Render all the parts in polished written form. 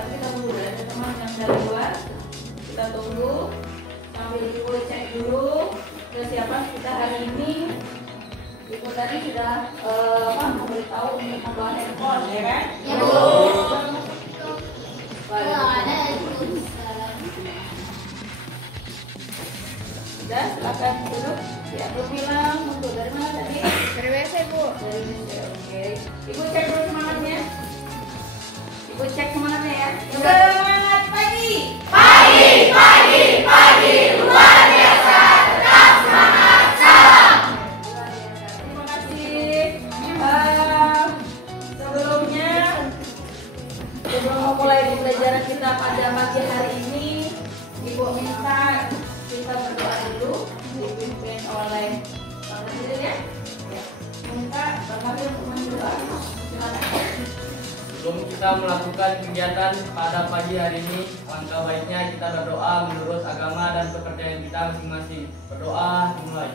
tapi kita tunggu ada teman yang dari luar. Kita tunggu sambil Ibu cek dulu kesiapan kita hari ini. Ibu tadi sudah memberitahu untuk membawa handphone, ya kan? Ya, Bu. Sudah, silakan duduk. Ya, Bu bilang untuk dari mana tadi? Dari WC, Bu. Dari WC, oke. Ibu cek dulu semangatnya. Ibu cek semangatnya ya. Semangat pagi. Pagi, pagi, pagi, luar biasa, tetap semangat, salam. Luar biasa. Terima kasih. Sebelumnya, sebelum memulai pembelajaran kita pada pagi hari ini, Ibu minta kita berdoa dulu, dipimpin oleh Pak Presiden ya. Minta Pak Mahir untuk berdoa. Silakan. Sebelum kita melakukan kegiatan pada pagi hari ini, langkah baiknya kita berdoa menurut agama dan kepercayaan kita masing-masing. Berdoa dimulai.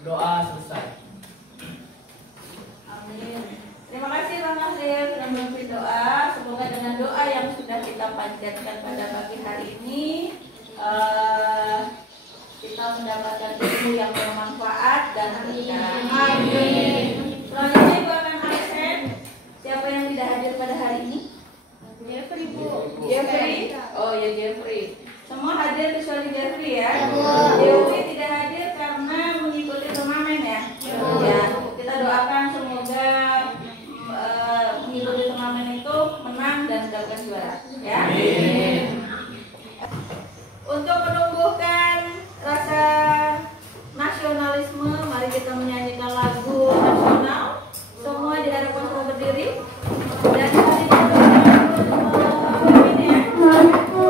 Berdoa selesai. Amin. Terima kasih Bang Mahir sudah memimpin doa. Semoga dengan doa yang sudah kita panjatkan pada pagi hari ini, kita mendapatkan ilmu yang bermanfaat dan berkah. Amin. Selanjutnya Ibu akan absen. Siapa yang tidak hadir pada hari ini? Jeffrey, Bu. Jeffrey. Oh ya Jeffrey. Semua hadir kecuali Jeffrey ya. Ya, Bu. Jeffrey tidak hadir karena mengikuti turnamen ya. Ya. Kita doakan semoga mengikuti turnamen itu menang dan mendapatkan juara. Ya. Amin. Untuk menumbuhkan rasa nasionalisme, mari kita menyanyikan lagu nasional. Semua diharapkan semua berdiri dan hari ini ya. Airku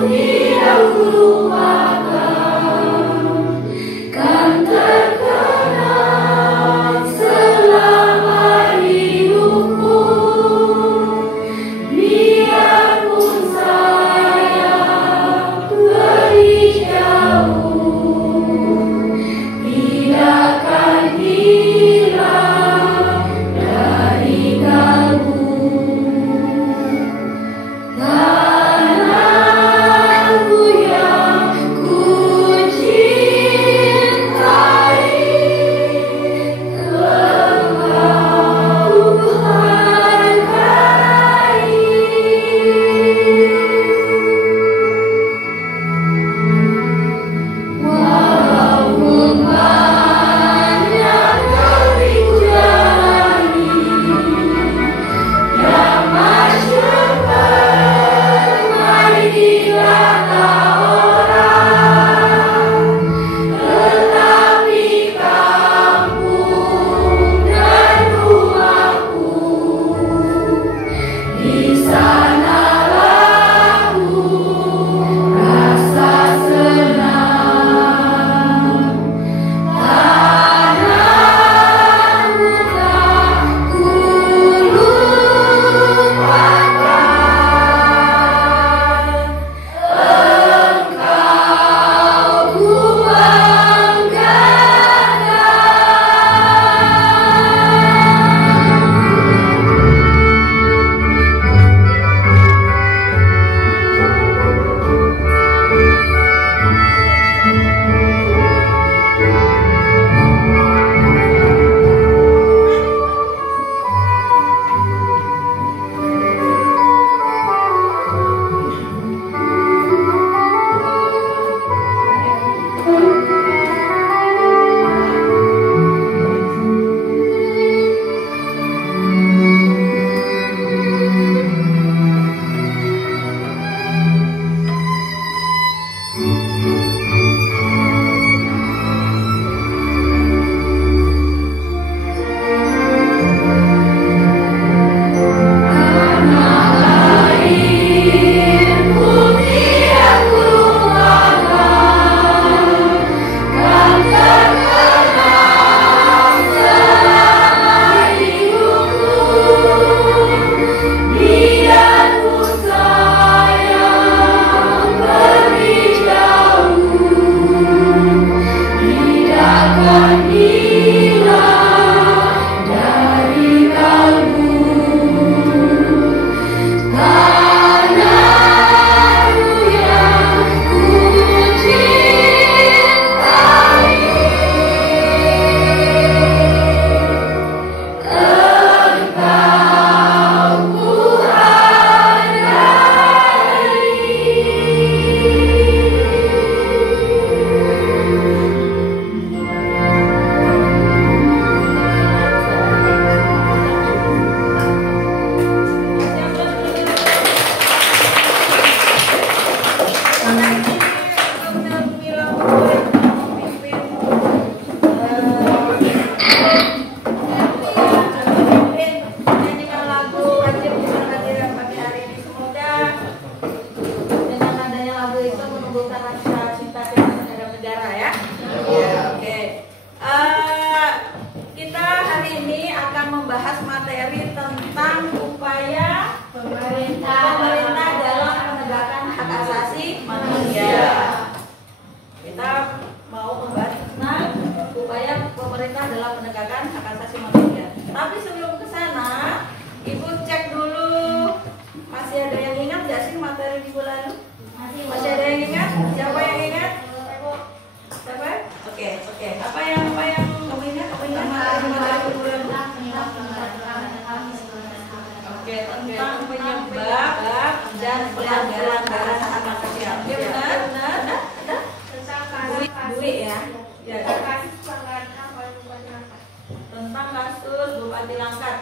tidak Ya, oke. Kita hari ini akan membahas materi tentang upaya pemerintah dalam penegakan hak asasi manusia. Kita mau membahas tentang upaya pemerintah dalam penegakan hak asasi manusia. Tapi sebelum ke sana, Ibu cek dulu masih ada yang ingat nggak sih materi minggu lalu? Masih ada yang ingat? Siapa yang ingat? Siapa? Oke. Apa yang kamu ingat? Materi minggu lalu? Oke, tentang penyebab dan pelanggaran hak asasi manusia. Oke, benar? Dwi ya. Tentang kasus Bupati Langkat.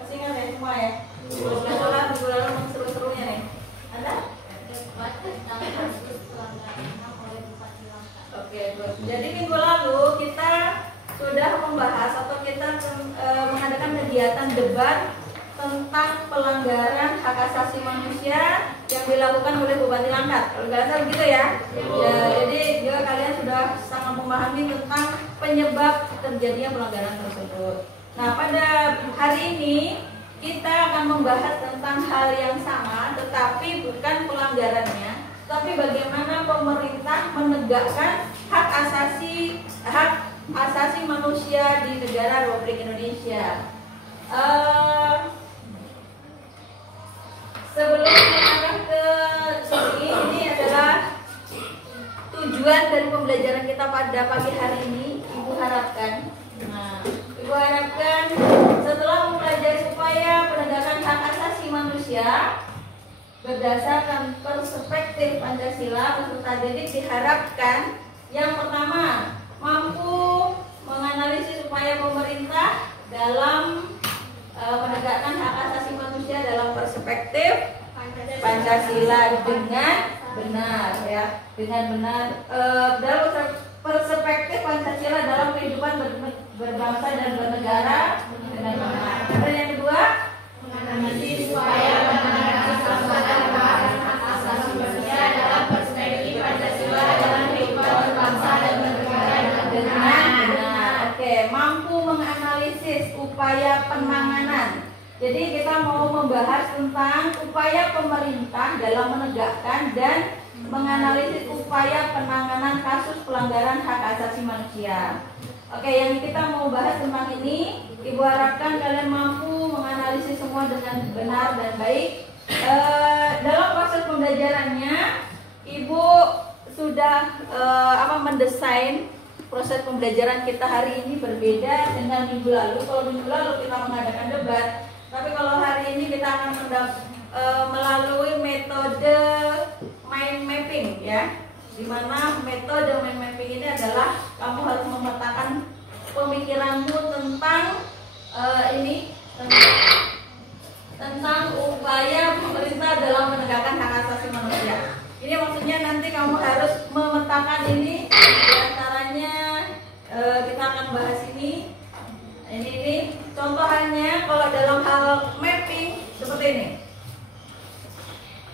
Masih ingat ya semua ya? Minggu lalu seru-serunya nih. Ada? Oke, jadi minggu lalu kita sudah membahas atau kita mengadakan kegiatan debat tentang pelanggaran hak asasi manusia yang dilakukan oleh Bupati Langkat. Kalau nggak salah begitu ya. Ya, jadi juga kalian sudah sangat memahami tentang penyebab terjadinya pelanggaran tersebut. Nah, pada hari ini kita akan membahas tentang hal yang sama, tetapi bukan pelanggarannya, tapi bagaimana pemerintah menegakkan hak asasi manusia di negara Republik Indonesia. Sebelum kita ke sini, ini adalah tujuan dari pembelajaran kita pada pagi hari ini. Ibu harapkan setelah mempelajari upaya penegakan hak asasi manusia berdasarkan perspektif Pancasila, peserta didik diharapkan yang pertama mampu menganalisis upaya pemerintah dalam menegakkan hak asasi manusia dalam perspektif Pancasila dengan benar ya, dalam perspektif Pancasila dalam kehidupan berbangsa dan bernegara dengan benar. Dan yang kedua, menganalisis upaya penegakan hak asasi manusia dalam perspektif Pancasila dalam kehidupan berbangsa dan bernegara dengan benar. Oke, mampu menganalisis upaya penanganan. Jadi kita mau membahas tentang upaya pemerintah dalam menegakkan dan menganalisis upaya penanganan kasus pelanggaran hak asasi manusia. Oke, yang kita mau bahas tentang ini, Ibu harapkan kalian mampu menganalisis semua dengan benar dan baik. Dalam proses pembelajarannya, Ibu sudah mendesain proses pembelajaran kita hari ini berbeda dengan minggu lalu. Kalau minggu lalu kita mengadakan debat, tapi kalau hari ini kita akan melalui metode mind mapping ya, dimana metode mind mapping ini adalah kamu harus memetakan pemikiranmu tentang tentang upaya pemerintah dalam menegakkan hak asasi manusia. Ini maksudnya nanti kamu harus memetakan ini, diantaranya kita akan bahas ini contohannya kalau dalam hal mapping seperti ini.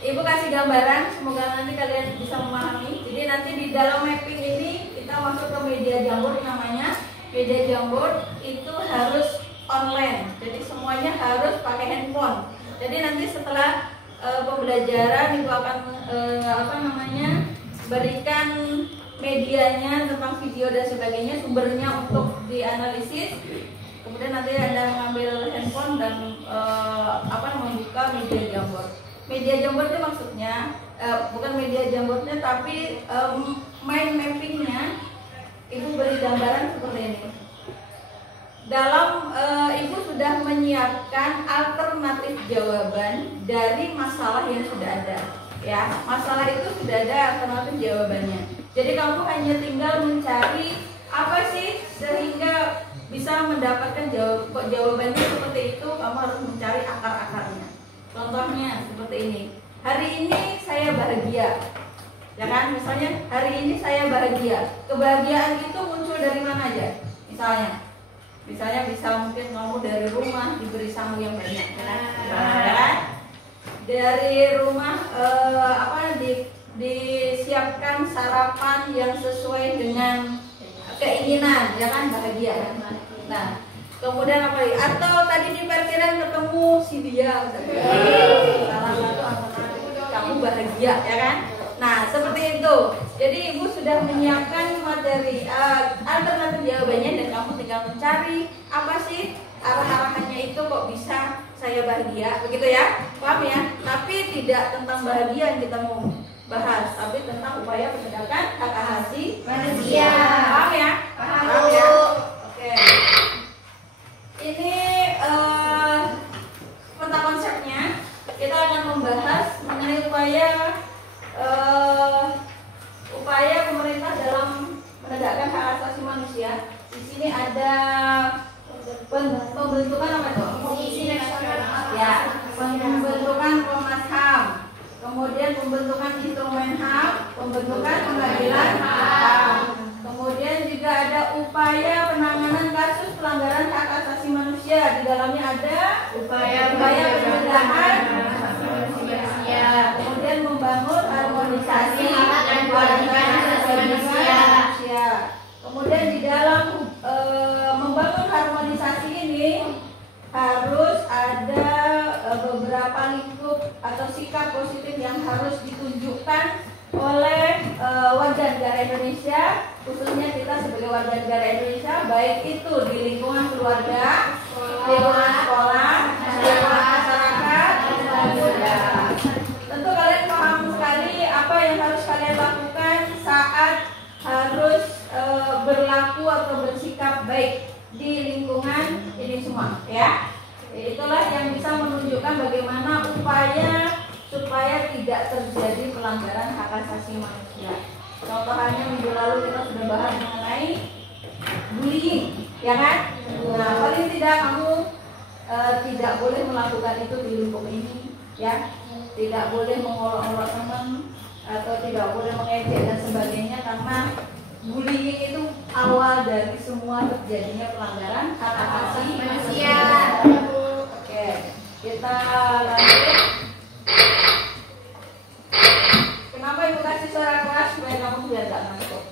Ibu kasih gambaran, semoga nanti kalian bisa memahami. Jadi nanti di dalam mapping ini kita masuk ke media Jamboard namanya. Media Jamboard itu harus online, jadi semuanya harus pakai handphone. Jadi nanti setelah pembelajaran Ibu akan berikan medianya tentang video dan sebagainya, sumbernya untuk dianalisis. Kemudian nanti Anda mengambil handphone dan membuka media Jamboard. Media Jamboard itu maksudnya bukan media Jamboardnya, tapi mind mappingnya. Ibu beri gambaran seperti ini. Dalam Ibu sudah menyiapkan alternatif jawaban dari masalah yang sudah ada. Ya, masalah itu sudah ada alternatif jawabannya. Jadi kamu hanya tinggal mencari apa sih sehingga bisa mendapatkan jawabannya seperti itu. Kamu harus mencari akar-akarnya. Contohnya seperti ini. Hari ini saya bahagia. Ya kan? Misalnya hari ini saya bahagia. Kebahagiaan itu muncul dari mana aja? Misalnya bisa mungkin kamu dari rumah diberi samu yang banyak, kan? Dari rumah disiapkan sarapan yang sesuai dengan keinginan, ya kan, bahagia. Nah, kemudian apa lagi? Atau tadi di parkiran ketemu si dia, salah satu alternatif kamu bahagia, ya kan? Nah, seperti itu. Jadi ibu sudah menyiapkan materi alternatif jawabannya dan kamu tinggal mencari apa sih arah-arahannya itu kok bisa saya bahagia, begitu ya? Paham ya? Tapi tidak tentang bahagia yang kita mau bahas, tapi tentang upaya penegakan hak asasi manusia. Paham ya? Paham ya? Oke. Ini peta konsepnya. Kita akan membahas mengenai upaya pemerintah dalam menegakkan hak asasi manusia. Di sini ada pembentukan apa tuh? Komisi Nasional. Ya, pembentukan Komnas HAM. Kemudian pembentukan instrumen HAM, pembentukan pengadilan HAM. Kemudian juga ada upaya penanganan kasus pelanggaran hak asasi manusia. Di dalamnya ada upaya pencegahan manusia. Kemudian membangun harmonisasi hak asasi manusia. Kemudian di dalam membangun harmonisasi ini harus ada beberapa lingkup atau sikap positif yang harus ditunjukkan oleh warga negara Indonesia, khususnya kita sebagai warga negara Indonesia, baik itu di lingkungan keluarga, lingkungan sekolah, lingkungan masyarakat, tentu kalian paham sekali apa yang harus kalian lakukan saat harus berlaku atau bersikap baik di lingkungan ini semua, ya. Itulah yang bisa menunjukkan bagaimana upaya supaya tidak terjadi pelanggaran hak asasi manusia. Contohnya minggu lalu kita sudah bahas mengenai bullying, ya kan? Nah, paling tidak kamu tidak boleh melakukan itu di lingkup ini, ya. Tidak boleh mengolok-olok teman atau tidak boleh mengejek dan sebagainya, karena bullying itu awal dari semua terjadinya pelanggaran hak asasi manusia. Oke, kita lanjut. Kenapa ibu kasih suara keras supaya kamu biar nggak ngantuk?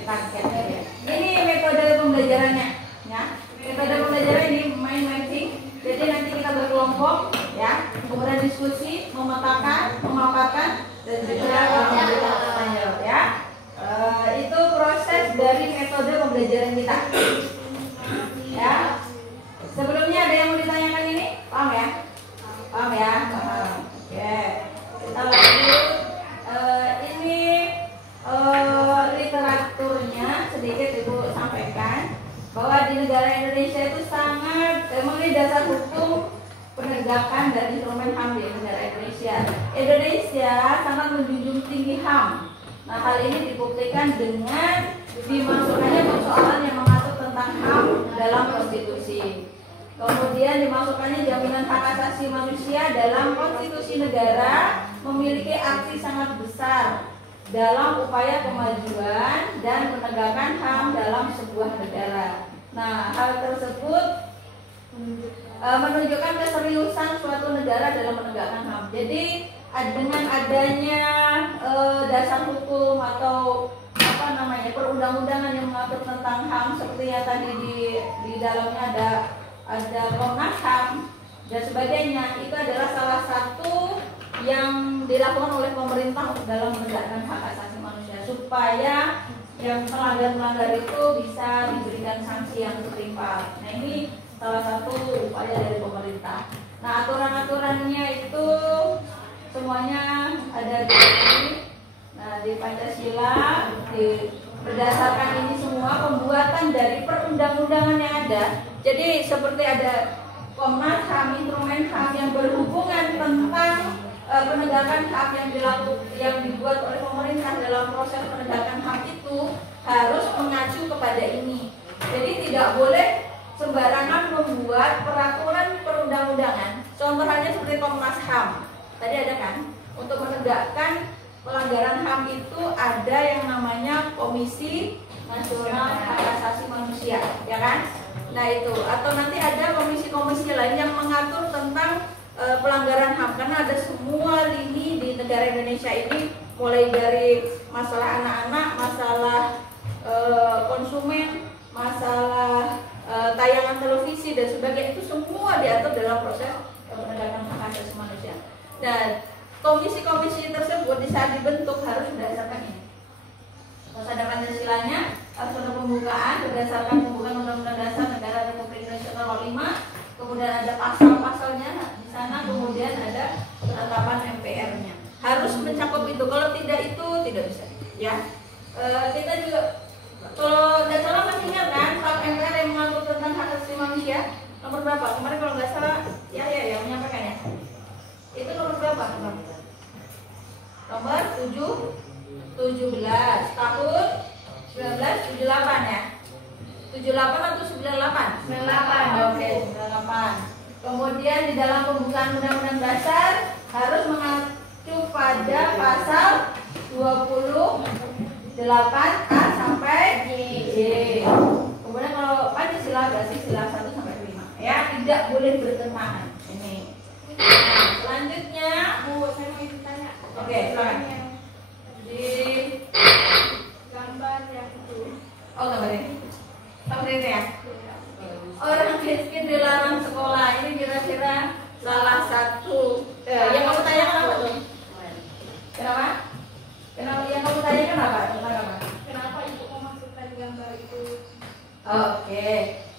Kaget ya. Ini metode pembelajarannya, ya. Metode pembelajaran ini main mapping. Jadi nanti kita berkelompok, ya. Kemudian diskusi, memetakan, memaparkan, dan juga memberikan pertanyaan jawab, ya. Itu proses dari metode pembelajaran kita, ya. Sebelumnya ada yang mau ditanyakan ini? Paham ya? Paham ya? Paham. Oke. Kita lanjut. Ini literaturnya sedikit ibu sampaikan bahwa di negara Indonesia itu sangat mengenai dasar hukum penegakan dan instrumen HAM di negara Indonesia. Indonesia sangat menjunjung tinggi HAM. Nah, hal ini dibuktikan dengan dimasukkannya persoalan yang mengatur tentang HAM dalam konstitusi. Kemudian dimasukkannya jaminan hak asasi manusia dalam konstitusi negara memiliki arti sangat besar dalam upaya kemajuan dan penegakan HAM dalam sebuah negara. Nah, hal tersebut menunjukkan keseriusan suatu negara dalam menegakkan HAM. Jadi dengan adanya dasar hukum atau perundang-undangan yang mengatur tentang HAM seperti yang tadi di dalamnya ada Komnas HAM dan sebagainya, itu adalah salah satu yang dilakukan oleh pemerintah dalam menegakkan hak asasi manusia supaya yang melanggar itu bisa diberikan sanksi yang setimpal. Nah, ini salah satu upaya dari pemerintah. Nah, aturan-aturannya itu semuanya ada di sini. Nah, di Pancasila, berdasarkan ini semua pembuatan dari perundang-undangan yang ada. Jadi seperti ada Komnas HAM, instrumen HAM yang berhubungan tentang penegakan HAM yang dibuat oleh pemerintah dalam proses penegakan HAM itu harus mengacu kepada ini. Jadi tidak boleh sembarangan membuat peraturan perundang-undangan. Contohnya seperti Komnas HAM. Tadi ada kan, untuk menegakkan pelanggaran HAM itu ada yang namanya Komisi Nasional Hak Asasi Manusia, ya kan? Nah itu, atau nanti ada komisi-komisi lain yang mengatur tentang pelanggaran HAM, karena ada semua lini di negara Indonesia ini, mulai dari masalah anak-anak, masalah konsumen, masalah tayangan televisi dan sebagainya, itu semua diatur dalam proses penegakan hak asasi manusia. Dan komisi-komisi tersebut di saat dibentuk harus berdasarkan ini. Terus ada Pancasilanya, harus ada pembukaan berdasarkan pembukaan Undang-Undang Dasar Negara Republik Indonesia Nomor 5. Kemudian ada pasal-pasalnya di sana, kemudian ada penetapan MPR-nya. Harus mencakup itu. Kalau tidak itu tidak bisa. Ya, kita juga kalau nggak salah masih ingat kan tap MPR yang mengatur tentang hak asasi manusia nomor berapa? Kemarin kalau nggak salah ya yang menyampaikannya. Itu nomor berapa? Nomor 17 tahun 1978 ya. 78 atau 98? 98. Oke, 98. Kemudian di dalam pembukaan Undang-Undang Dasar harus mengacu pada pasal 28A sampai J. Kemudian kalau Pancasila berarti sila 1 sampai 5. Ya, tidak boleh bertentangan. Ini. Nah, selanjutnya, Saya mau ditanya. oke, silakan. Di Gambar yang itu. oh gambar ini. Seperti ini ya. Orang miskin dilarang sekolah. Ini kira-kira salah satu yang kamu tanyakan apa tuh? Kenapa? Yang kamu tanyakan apa? Tentang apa? Kenapa ibu memasukkan gambar itu? Oke.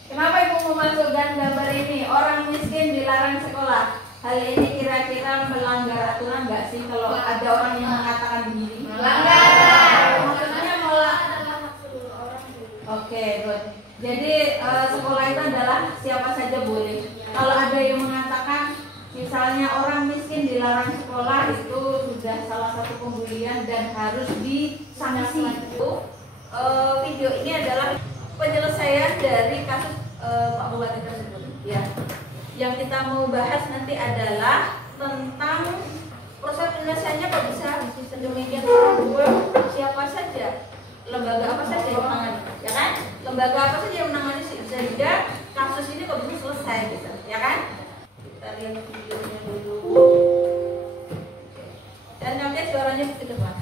Kenapa ibu memasukkan gambar ini? Orang miskin dilarang sekolah. Hal ini kira-kira melanggar aturan nggak sih kalau ada orang yang mengatakan begini? Melanggar. Maksudnya malah. Adalah hak seluruh orang. Oke, good. Jadi sekolah itu adalah siapa saja boleh. Kalau ada yang mengatakan misalnya orang miskin dilarang sekolah, itu sudah salah satu pembulian dan harus disanksi. Video ini adalah penyelesaian dari kasus Pak Bupati tersebut. Ya. Yang kita mau bahas nanti adalah tentang proses penyelesaiannya kok bisa sedemikian rupa, siapa saja, lembaga apa saja yang menangani, ya kan? Lembaga apa saja yang menangani sehingga kasus ini kok bisa selesai gitu, ya kan? Kita lihat videonya dulu. Dan nanti suaranya ke depan.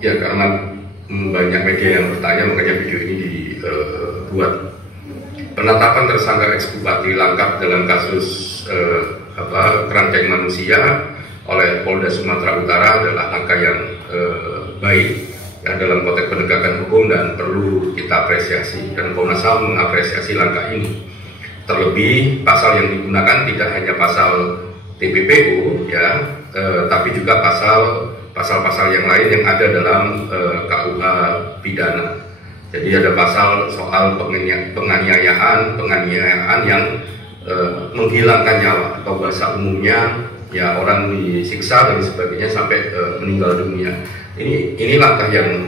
Ya, karena banyak media yang bertanya, makanya video ini dibuat. Penetapan tersangka ex Bupati Langkat dalam kasus kerangkeng manusia oleh Polda Sumatera Utara adalah langkah yang baik ya, dalam konteks penegakan hukum dan perlu kita apresiasi, dan Komnas HAM mengapresiasi langkah ini. Terlebih pasal yang digunakan tidak hanya pasal TPPU ya, tapi juga pasal-pasal yang lain yang ada dalam KUH pidana. Jadi ada pasal soal penganiayaan yang menghilangkan nyawa, atau bahasa umumnya ya orang disiksa dan sebagainya sampai meninggal dunia. Ini langkah yang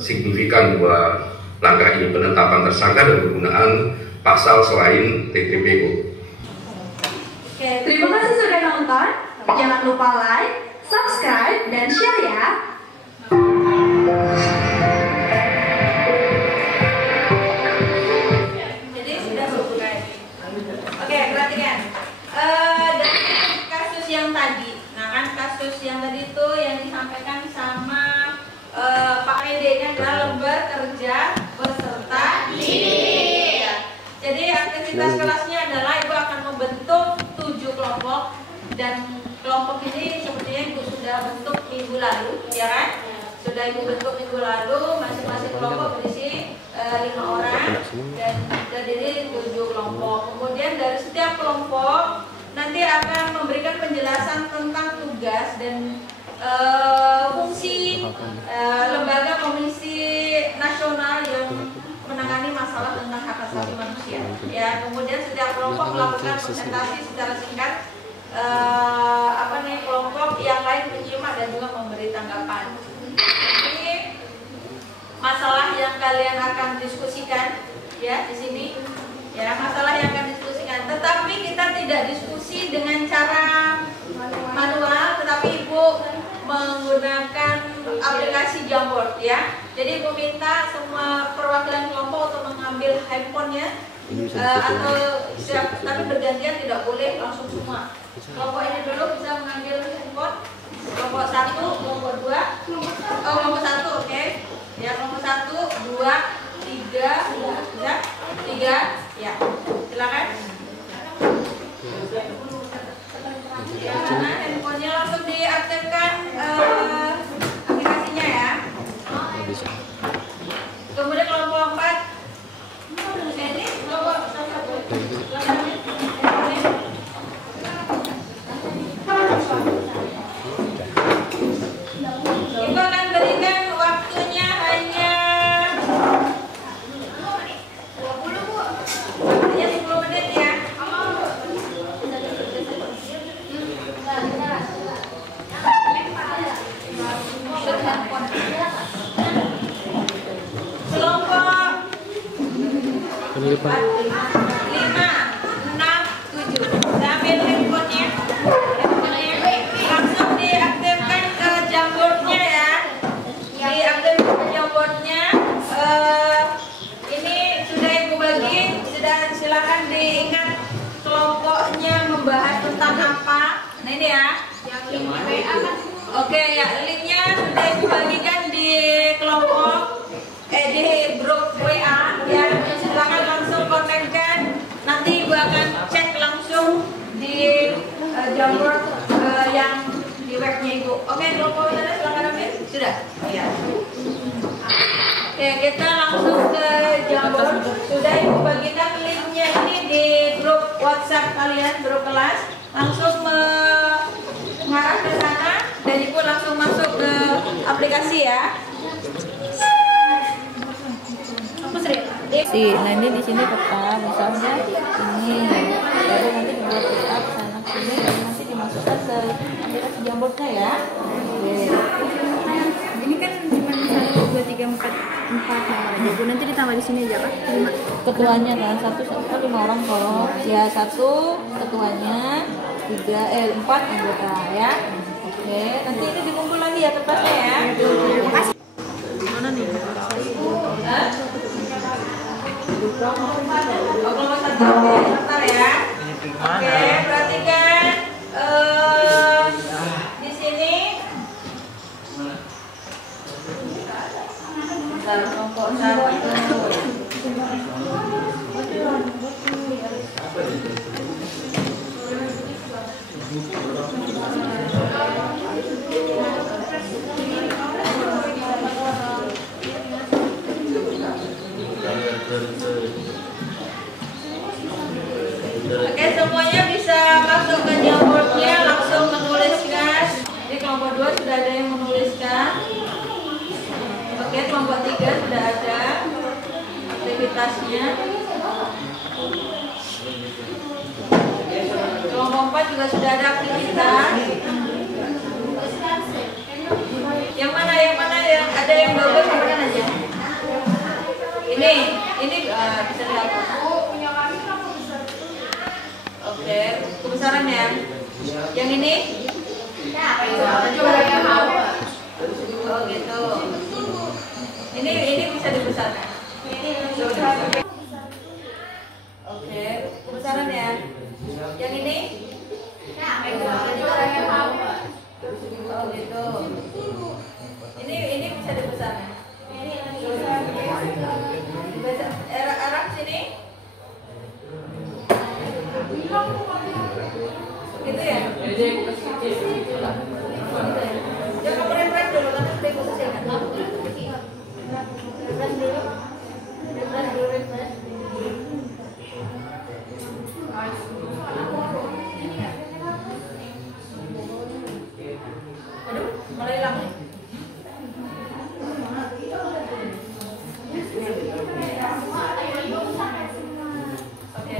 signifikan buat langkah ini, penetapan tersangka dan penggunaan pasal selain TPPU. Oke, Terima kasih sudah nonton. Jangan lupa like, subscribe, dan share ya. jadi sudah selesai. Oke, perhatikan. Dari kasus yang tadi, nah kan kasus yang tadi itu yang disampaikan sama Pak Mede, ini adalah lembar kerja peserta didik. Ya. Jadi aktivitas kelasnya adalah Ibu akan membentuk 7 kelompok, dan kelompok ini sepertinya Ibu sudah bentuk minggu lalu, ya kan? Sudah Ibu bentuk minggu lalu, masing-masing kelompok berisi 5 orang dan terdiri 7 kelompok. Kemudian dari setiap kelompok nanti akan memberikan penjelasan tentang tugas dan fungsi lembaga komisi nasional yang menangani masalah tentang hak asasi manusia. Ya, kemudian setiap kelompok melakukan presentasi secara singkat kelompok yang lain menyimak dan juga memberi tanggapan. Ini masalah yang kalian akan diskusikan ya di sini. Ya, masalah yang akan diskusikan. Tetapi kita tidak diskusi dengan cara manual, tetapi Ibu menggunakan aplikasi Jamboard ya. Jadi Ibu minta semua perwakilan kelompok untuk mengambil handphonenya atau tapi bergantian, tidak boleh langsung semua. Kelompok ini dulu bisa mengambil handphone. Kelompok 1, kelompok 2. Oh, kelompok 1, oke. Ya, kelompok 1, 2, 3, bisa? 3, ya. Silakan. Nah, handphonenya langsung diaktifkan aplikasinya ya. Kemudian kelompok 4. Ini kelompok 1. Ibu akan berikan waktunya hanya 10 menit ya. Kelompok 5, 6, 7. Ambil handphonenya. Langsung diaktifkan ke Jamboardnya ya. Diaktifkan ke Jamboardnya. Ini sudah Ibu bagi. Sudah, silakan diingat kelompoknya membahas tentang apa. Nah ini ya. Oke ya, linknya sudah Ibu bagikan di kelompok di grup WA ya. Silakan langsung kontakkan. Nanti Ibu akan cek langsung di Jamboard yang di webnya Ibu. Oke, kelompok sana silakan ambil. Sudah? Ya. Oke, kita langsung ke Jamboard. Sudah Ibu bagikan linknya ini di grup WhatsApp kalian, grup kelas. Langsung mengarah ke sana dan Ibu langsung masuk ke aplikasi ya. Nah ini di sini peta, misalnya ini, baru nanti dibuat peta sana sini, dan nanti dimasukkan ke aplikasi Jamboardnya ya. Ini kan cuma 1, 2, 3, 4 nomor aja. Bu, nanti ditambah di sini aja Pak. 5. Ketuanya kan satu 5 orang kok. Ya 1 ketuanya, 4 anggota ya. Oke, nanti ini dikumpul lagi ya kertasnya ya. Makasih. Mana nih? Kelompok 1, oke, sebentar ya. Oke, perhatikan di sini. Bentar, kelompok 1. Oke, semuanya bisa masuk ke Jamboardnya, langsung menuliskan. Jadi kelompok 2 sudah ada yang menuliskan. Oke, kelompok 3 sudah ada aktivitasnya. Kelompok 4 juga sudah ada aktivitas. Yang mana yang ada yang bagus kemana aja? Ini bisa dihapus. Oke, kebesaran ya. Yang ini? Oh gitu. Ini bisa dibesarkan. Oke, kebesaran ya. Yang ini? Oh gitu. Ini bisa dibesarkan. Arah sini. Gitu ya? Ya kamu refresh dulu, nanti sudah ikut hasilkan. Refresh dulu. Aduh, mulai hilang nih. Oke.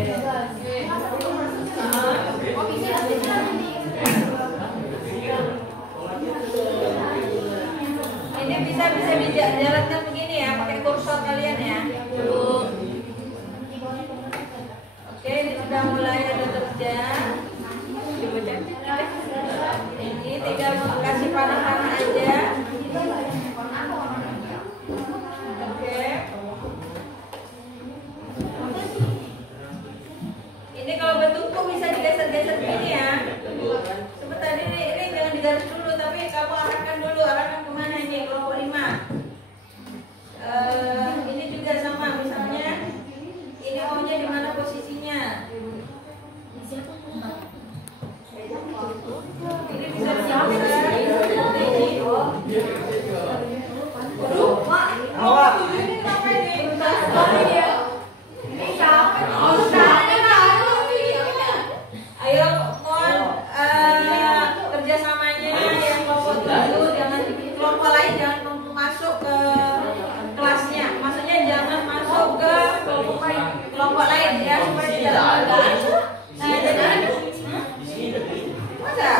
Masa?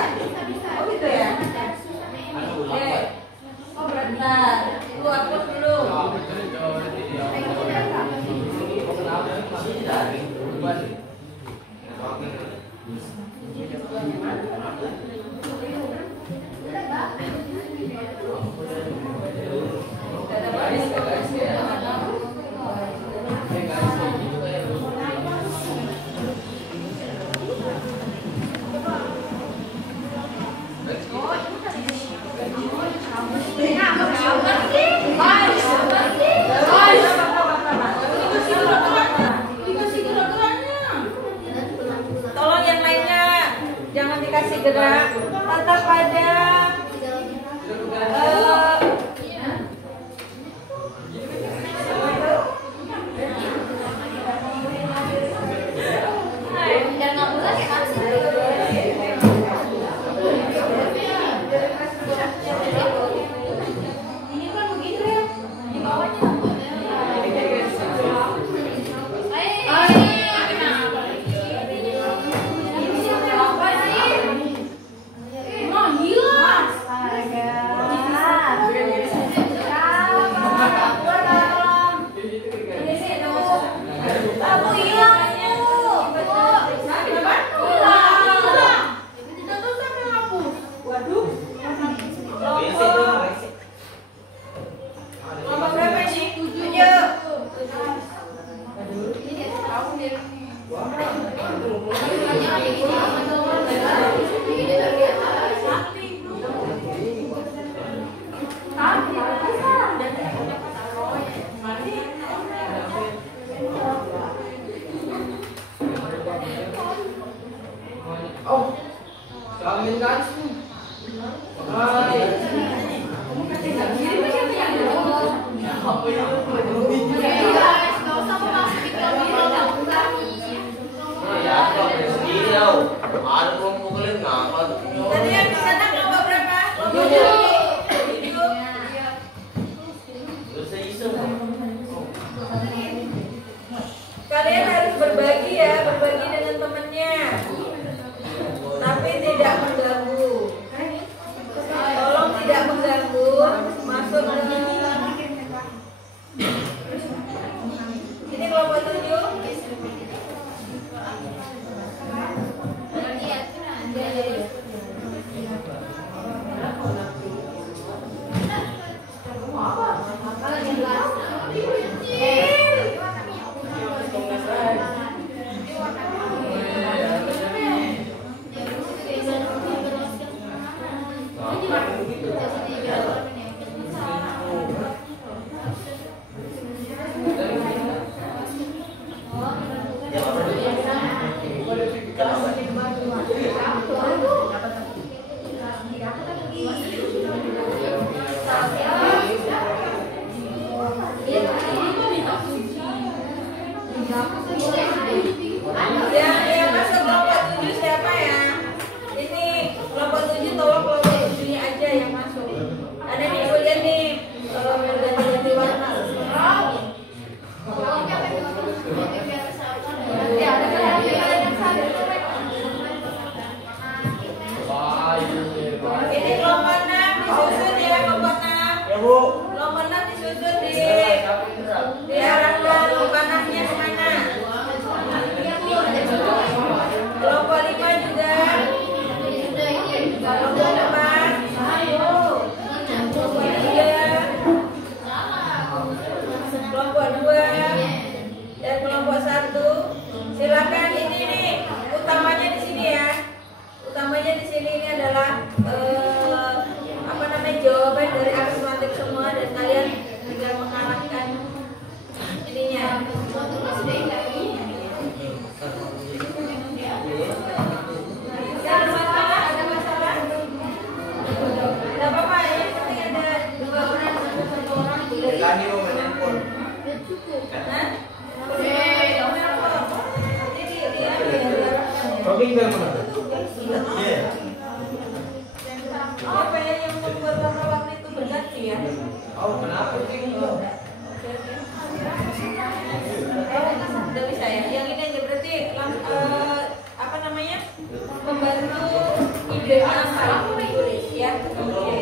Oh gitu ya? Bentar, lu upload dulu. Tolong yang lainnya jangan dikasih gerak, tetap pada tadi yang di sana kelompok berapa? Kalian harus berbagi ya, berbagi dengan temannya, tapi tidak mengganggu. Tolong tidak mengganggu. Masuk ke ini kelompok 7. videonya sampai tulis ya. Oke.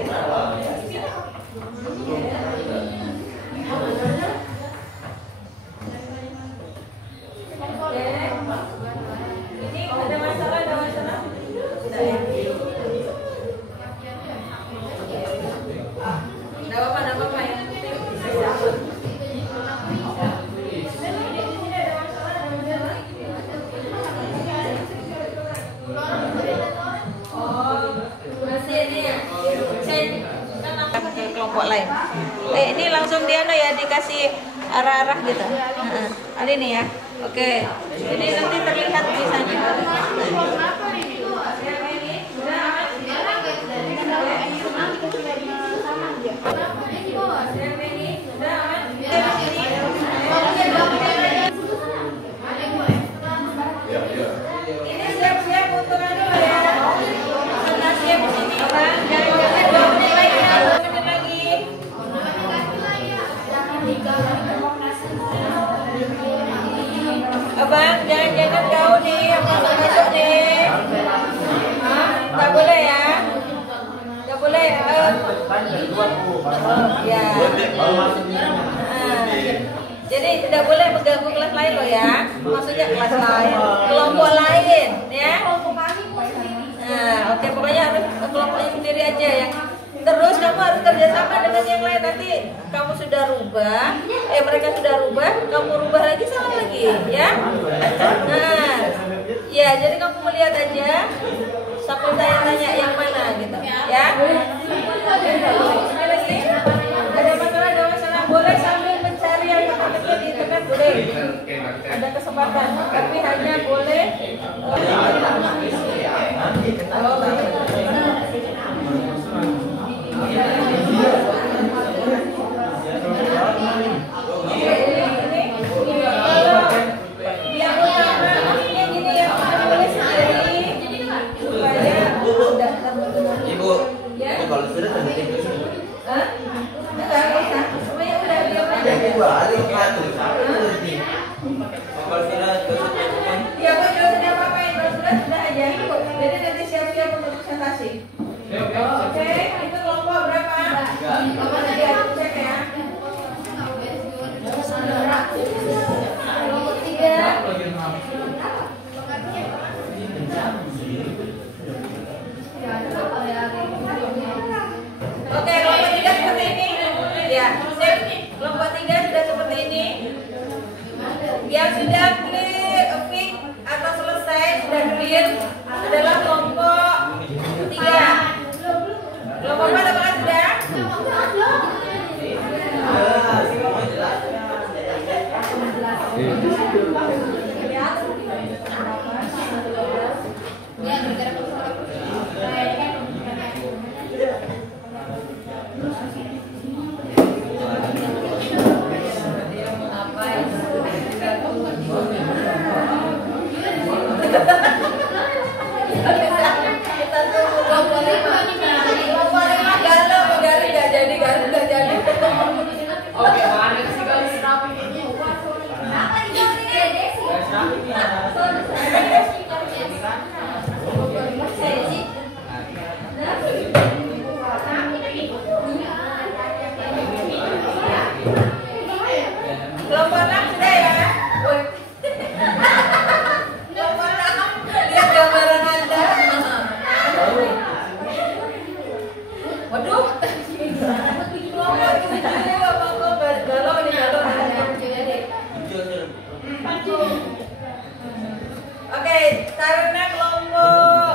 Ini ada masalah, ada masalah? Tidak ya? Tidak apa-apa yang penting bisa. Ke kelompok lain. Ini langsung dia ya dikasih arah-arah gitu. Ada ini ya. Oke. Ini nanti terlihat di sana. Ini siap-siap untuk anu ya. Siap di sini Bang. Jangan-jangan 2 menit lagi ya. 2 menit lagi. Abang, jangan-jangan kau nih yang masuk nih. Tak boleh ya. Tak boleh. Ya. Jadi tidak boleh mengganggu kelas lain loh ya. Maksudnya kelas lain, kelompok lain ya. Nah, oke, pokoknya harus kelompoknya sendiri aja ya. Terus kamu harus kerjasama dengan yang lain. Nanti kamu sudah rubah, mereka sudah rubah, kamu rubah lagi sama lagi ya. Nah, ya jadi kamu melihat aja sampai tanya-tanya yang mana gitu ya. Ini lagi ada masalah boleh sambil mencari yang kecil di internet boleh. Ada kesempatan, tapi hanya boleh. Ibu, kalau sudah terhenti ke sini. Kalau sudah ya betul, sudah apa-apain, kalau sudah aja. Jadi nanti siap-siap untuk presentasi. Oke, itu kelompok berapa? Kelompok 3, aku cek ya. Kelompok 3. Oke, kelompok 3 seperti ini. Ya, sip. Kelompok 3 sudah seperti ini. Yang sudah clear, fix atau selesai, sudah clear adalah kelompok 3. Kelompok 4 apakah sudah? Kelompok 6 sudah ya? Kelompok 6, lihat gambaran Anda. Waduh. Kelompok 7 apa galau nih, galau. Oke, karena kelompok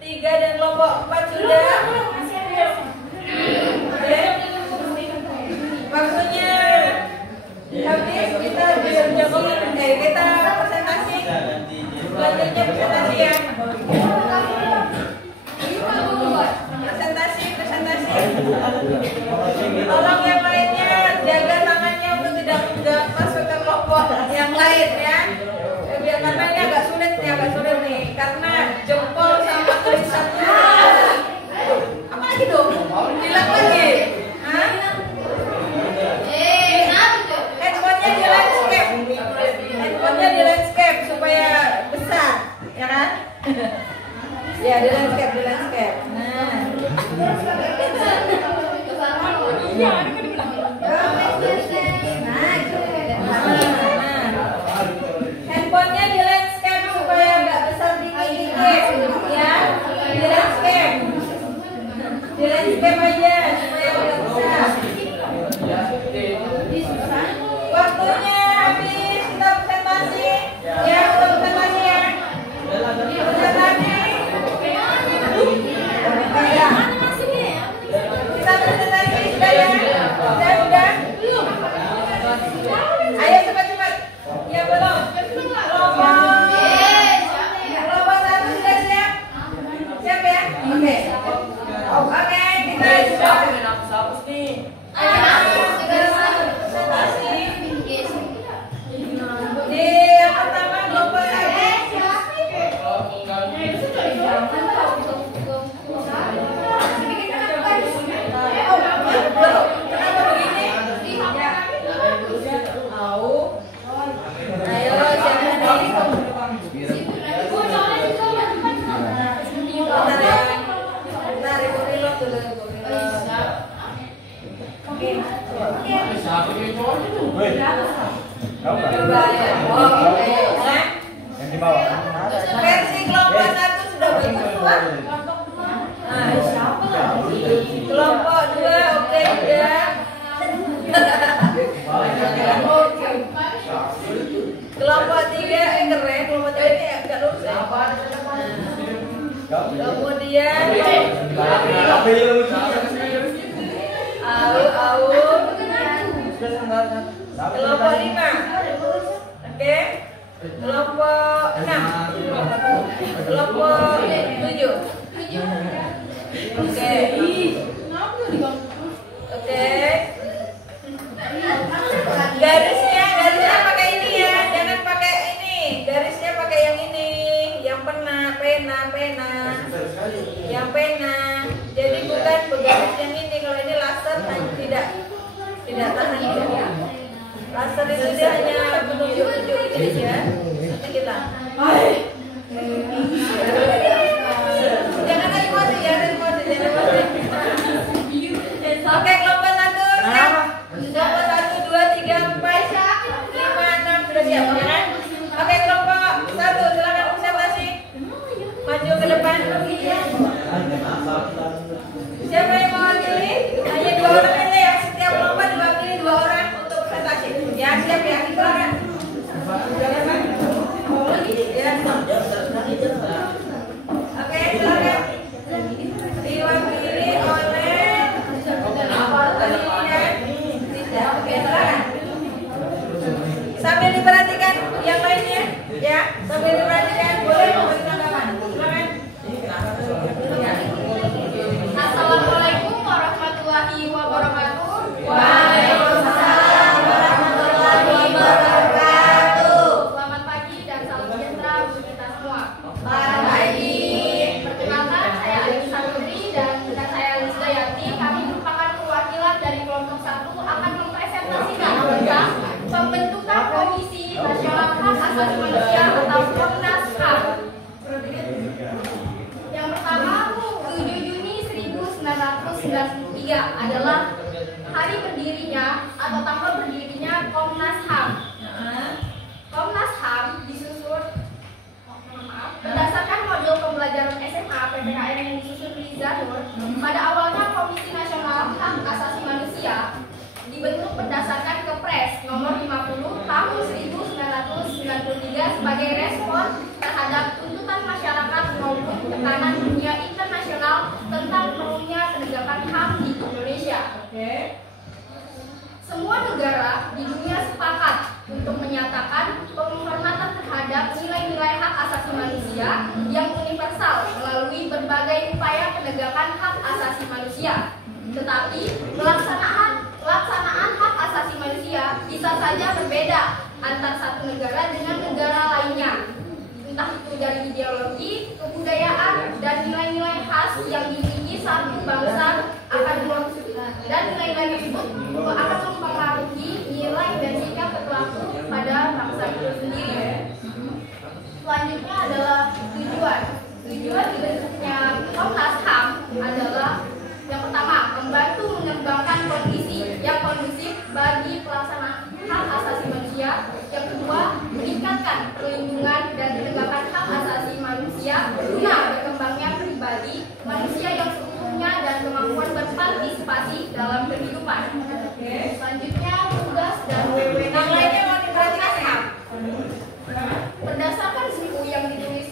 3 dan kelompok 4 sudah. Waktunya habis, kita kita presentasi. Selanjutnya presentasi ya. Presentasi. Tolong yang lainnya jaga tangannya untuk tidak masuk ke kelompok yang lain ya. Karena ini agak sulit nih, karena jempol sama tulisan landscape, di landscape. Nah. Handphonenya di landscape supaya nggak besar dikit-dikit, ya. Di landscape. Di landscape aja supaya nggak besar. Waktunya habis, kita presentasi. Ya, kita presentasi ya. Presentasi. Kita presentasi sudah ya. Sudah. Ayo cepat-cepat. Ya belum. Kelompok 1 sudah siap? Siap ya? Oke. Oke, kita di yang pertama kelompok kenapa begini? Ayo siapa nih? Bentar, Ibu Rilo dulu, Ibu Rilo. Coba ya. Versi kelompok 1 sudah bagus kan? Kelompok 2 oke sudah. Kelompok 3 keren. Kelompok 3 ini agak lurus ya. Kemudian kelompok 5. Oke. Kelompok 6. Kelompok 7. Oke. Oke. Garisnya pakai ini ya, jangan pakai ini. Garisnya pakai yang ini, yang pena. Yang pena. Jadi bukan bergaris yang ini. Kalau ini laser tidak tahan ya. Laser itu dia hanya menunjuk-nunjuk ini saja. Nanti kita. Jangan emosi, jangan emosi. Oke, kelompok 1. Kelompok 1, 2, 3, 4, 5, 6 sudah siap ya? Oke, kelompok 1 silakan observasi. Maju ke depan. Siapa yang mewakili? Hanya 2 orang aja ya. Setiap kelompok diwakili 2 orang untuk presentasi. Ya, siap ya. Silakan. Oke, silakan. Diwakili oleh Oke, silakan. Sambil diperhatikan yang lainnya, ya. Sambil diperhatikan, boleh memberi tanggapan. Silakan. Assalamualaikum warahmatullahi wabarakatuh. Waalaikumsalam warahmatullahi wabarakatuh. Selamat pagi dan salam sejahtera untuk kita semua. Selamat pagi. Perkenalkan, saya Alisa Nurri dan saya Lisa Yanti. Kami merupakan perwakilan dari kelompok 1 akan mempresentasikan tentang pembentukan Komisi Nasional Hak Asasi Manusia atau Komnas HAM. Yang pertama, 7 Juni 1993 adalah hari berdirinya atau tanggal berdirinya Komnas HAM. Komnas HAM disusun berdasarkan modul pembelajaran SMA PPKN yang disusun Liza Nur. Pada awalnya Komisi Nasional Hak Asasi Manusia dibentuk berdasarkan Kepres nomor 50 tahun 1993 sebagai respon terhadap tuntutan masyarakat maupun tekanan dunia internasional tentang perlunya penegakan HAM di Indonesia. Semua negara di dunia sepakat untuk menyatakan penghormatan terhadap nilai-nilai hak asasi manusia yang universal melalui berbagai upaya penegakan hak asasi manusia. Tetapi pelaksanaan hak asasi manusia bisa saja berbeda antar satu negara dengan negara lainnya, entah itu dari ideologi, kebudayaan, dan nilai-nilai khas yang dimiliki satu bangsa akan dan nilai-nilai tersebut akan mempengaruhi nilai dan sikap berlaku pada bangsa itu sendiri. Selanjutnya adalah tujuan dibentuknya manusia yang seutuhnya dan kemampuan berpartisipasi dalam kehidupan. Selanjutnya, tugas dan wewenang Yang lainnya mau diperhatikan ya? berdasarkan buku yang ditulis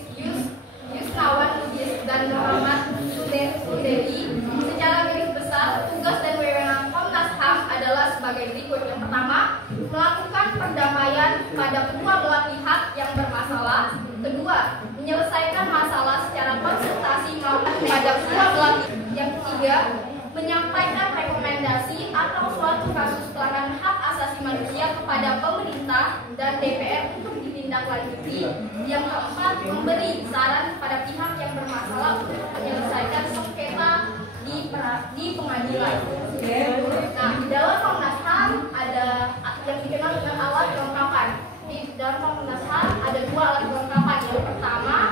Yusnawan Lugis dan Muhammad Suderi, secara garis besar tugas dan wewenang Komnas HAM adalah sebagai berikut. Yang pertama, melakukan perdamaian pada kedua belah pihak yang bermasalah. Kedua, menyelesaikan masalah secara konsultasi maupun pada kedua belah pihak. Yang ketiga, menyampaikan rekomendasi atau suatu kasus pelanggaran hak asasi manusia kepada pemerintah dan DPR untuk ditindaklanjuti. Yang keempat, memberi saran kepada pihak yang bermasalah untuk menyelesaikan sengketa di pengadilan. Nah, di dalam Komnas HAM ada yang dikenal dengan alat kelengkapan. Di dalam Komnas HAM ada dua alat kelengkapan. Yang pertama,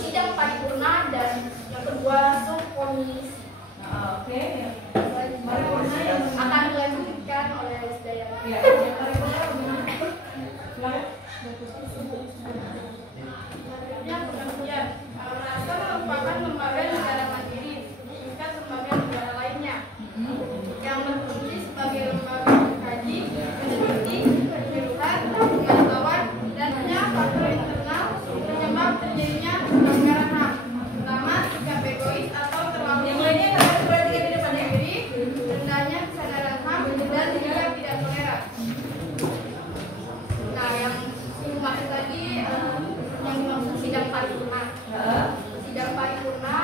sidang paripurna, dan yang kedua subkomisi. Akan dilanjutkan oleh Dayana. Kemudian, Komnas merupakan lembaga negara mandiri tingkat lembaga negara lainnya yang berfungsi sebagai lembaga mengkaji, meneliti, penyuluhan, pengetahuan, dan banyak faktor internal penyebab terjadinya pelanggaran HAM, pertama sikap egois atau terlalu rendahnya kesadaran HAM dan sikap tidak toleran. Nah, yang dimaksud tadi yang dimaksud sidang paripurna. Sidang paripurna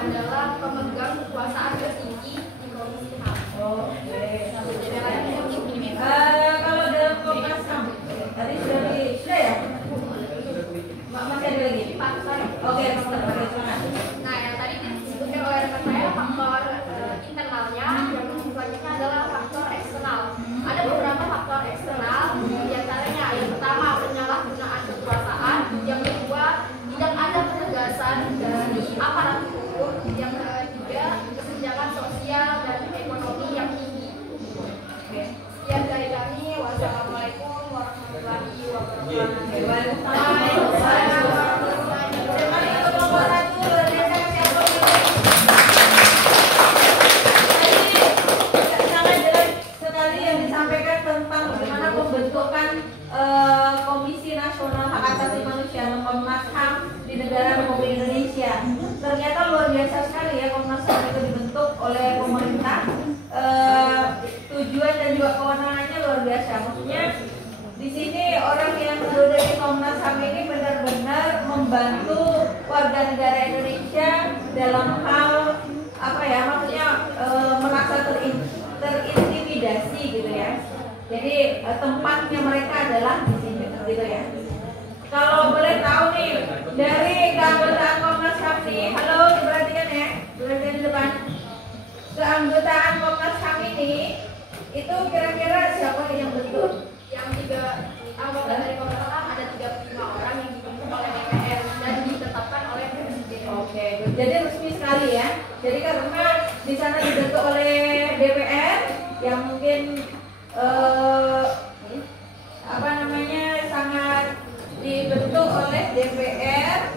adalah pemegang kekuasaan tertinggi di Komisi HAM. Kalau dalam Komnas HAM tadi sudah ya? Masih ada lagi? Oke, Nah, yang tadi disebutkan oleh rekan saya faktor internalnya, yang selanjutnya adalah faktor eksternal. Ada beberapa faktor eksternal, diantaranya yang pertama penyalahgunaan kekuasaan, yang kedua tidak ada penegasan dari aparat hukum, yang ketiga kesenjangan sosial dan ekonomi yang tinggi. Sekian dari kami. Wassalamualaikum warahmatullahi wabarakatuh. Waalaikumsalam warahmatullahi wabarakatuh. Sangat jelas sekali yang disampaikan tentang bagaimana pembentukan Komisi Nasional Hak Asasi Manusia atau Komnas HAM di negara Republik Indonesia. Ternyata luar biasa sekali ya Komnas HAM itu dibentuk oleh pemerintah. Tujuan dan juga kewenangannya luar biasa. Maksudnya di sini orang yang dari Komnas HAM ini benar-benar membantu warga negara Indonesia dalam hal apa ya? Maksudnya merasa terintimidasi gitu ya. Jadi tempatnya mereka adalah di sini gitu ya. Kalau boleh tahu nih dari keanggotaan Komnas HAM nih, halo diperhatikan ya, diperhatikan di depan. Keanggotaan Komnas HAM ini itu kira-kira siapa yang bentuk? Yang tiga anggota dari Komnas HAM ada 35 orang yang dibentuk oleh DPR dan ditetapkan oleh Presiden. Oke, jadi resmi sekali ya. Jadi karena di sana dibentuk oleh DPR yang mungkin sangat dibentuk oleh DPR,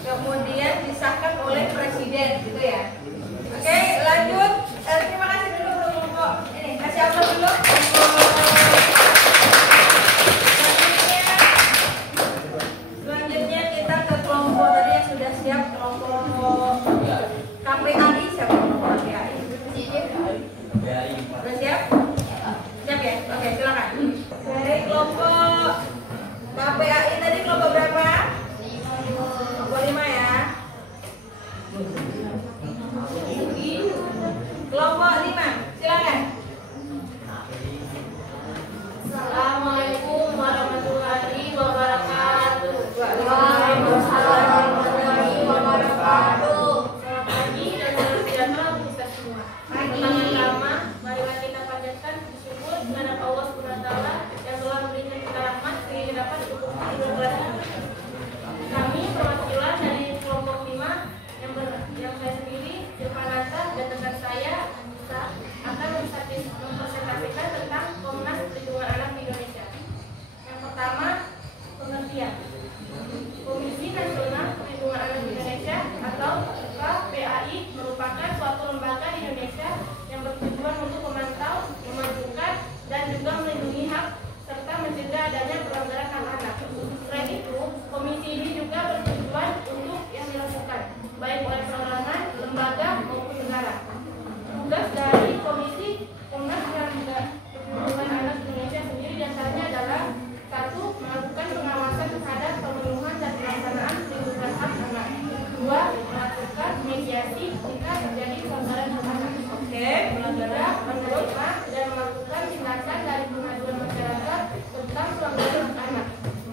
kemudian disahkan oleh Presiden gitu ya. Oke, lanjut. Terima kasih dulu kelompok ini. Kasih aplaus dulu. Selanjutnya kita ke kelompok tadi yang sudah siap, kelompok KPAI. Siapa kelompok KPAI? Sudah siap? Siap ya? Oke, silakan. Dari kelompok KPAI tadi kelompok berapa? Kelompok 5 ya. baik oleh perorangan, lembaga maupun negara. Tugas dari Komisi Komnas Perlindungan Anak Indonesia sendiri diantaranya adalah: 1. Melakukan pengawasan terhadap pemenuhan dan pelaksanaan perlindungan hak anak. 2. Melakukan mediasi jika terjadi pelanggaran hak anak. Pelanggaran menurut hak dan melakukan tindakan dari pengaduan masyarakat tentang pelanggaran hak anak.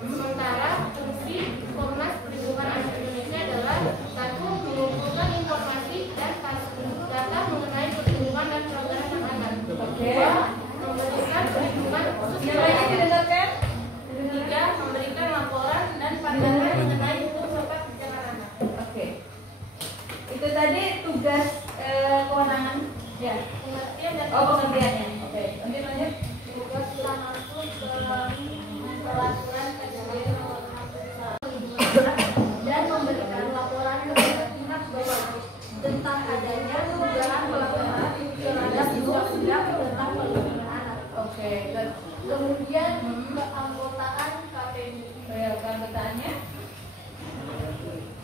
Sementara fungsi Komnas Perlindungan Anak Indonesia adalah: 1. Mengumpulkan informasi dan data mengenai perlindungan dan pelanggaran hak anak. 2. Memberikan perlindungan khusus. 3. Memberikan laporan dan pandangan mengenai hukum serta kebijakan anak. Itu tadi tugas kewenangan ya. Pengertian dan Pengertiannya. Lanjut. tugas langsung peraturan dan memberikan laporan kepada pihak berwajib tentang adanya dugaan pelanggaran terhadap undang-undang tentang perlindungan anak. Kemudian keanggotaan KPI. Keanggotaannya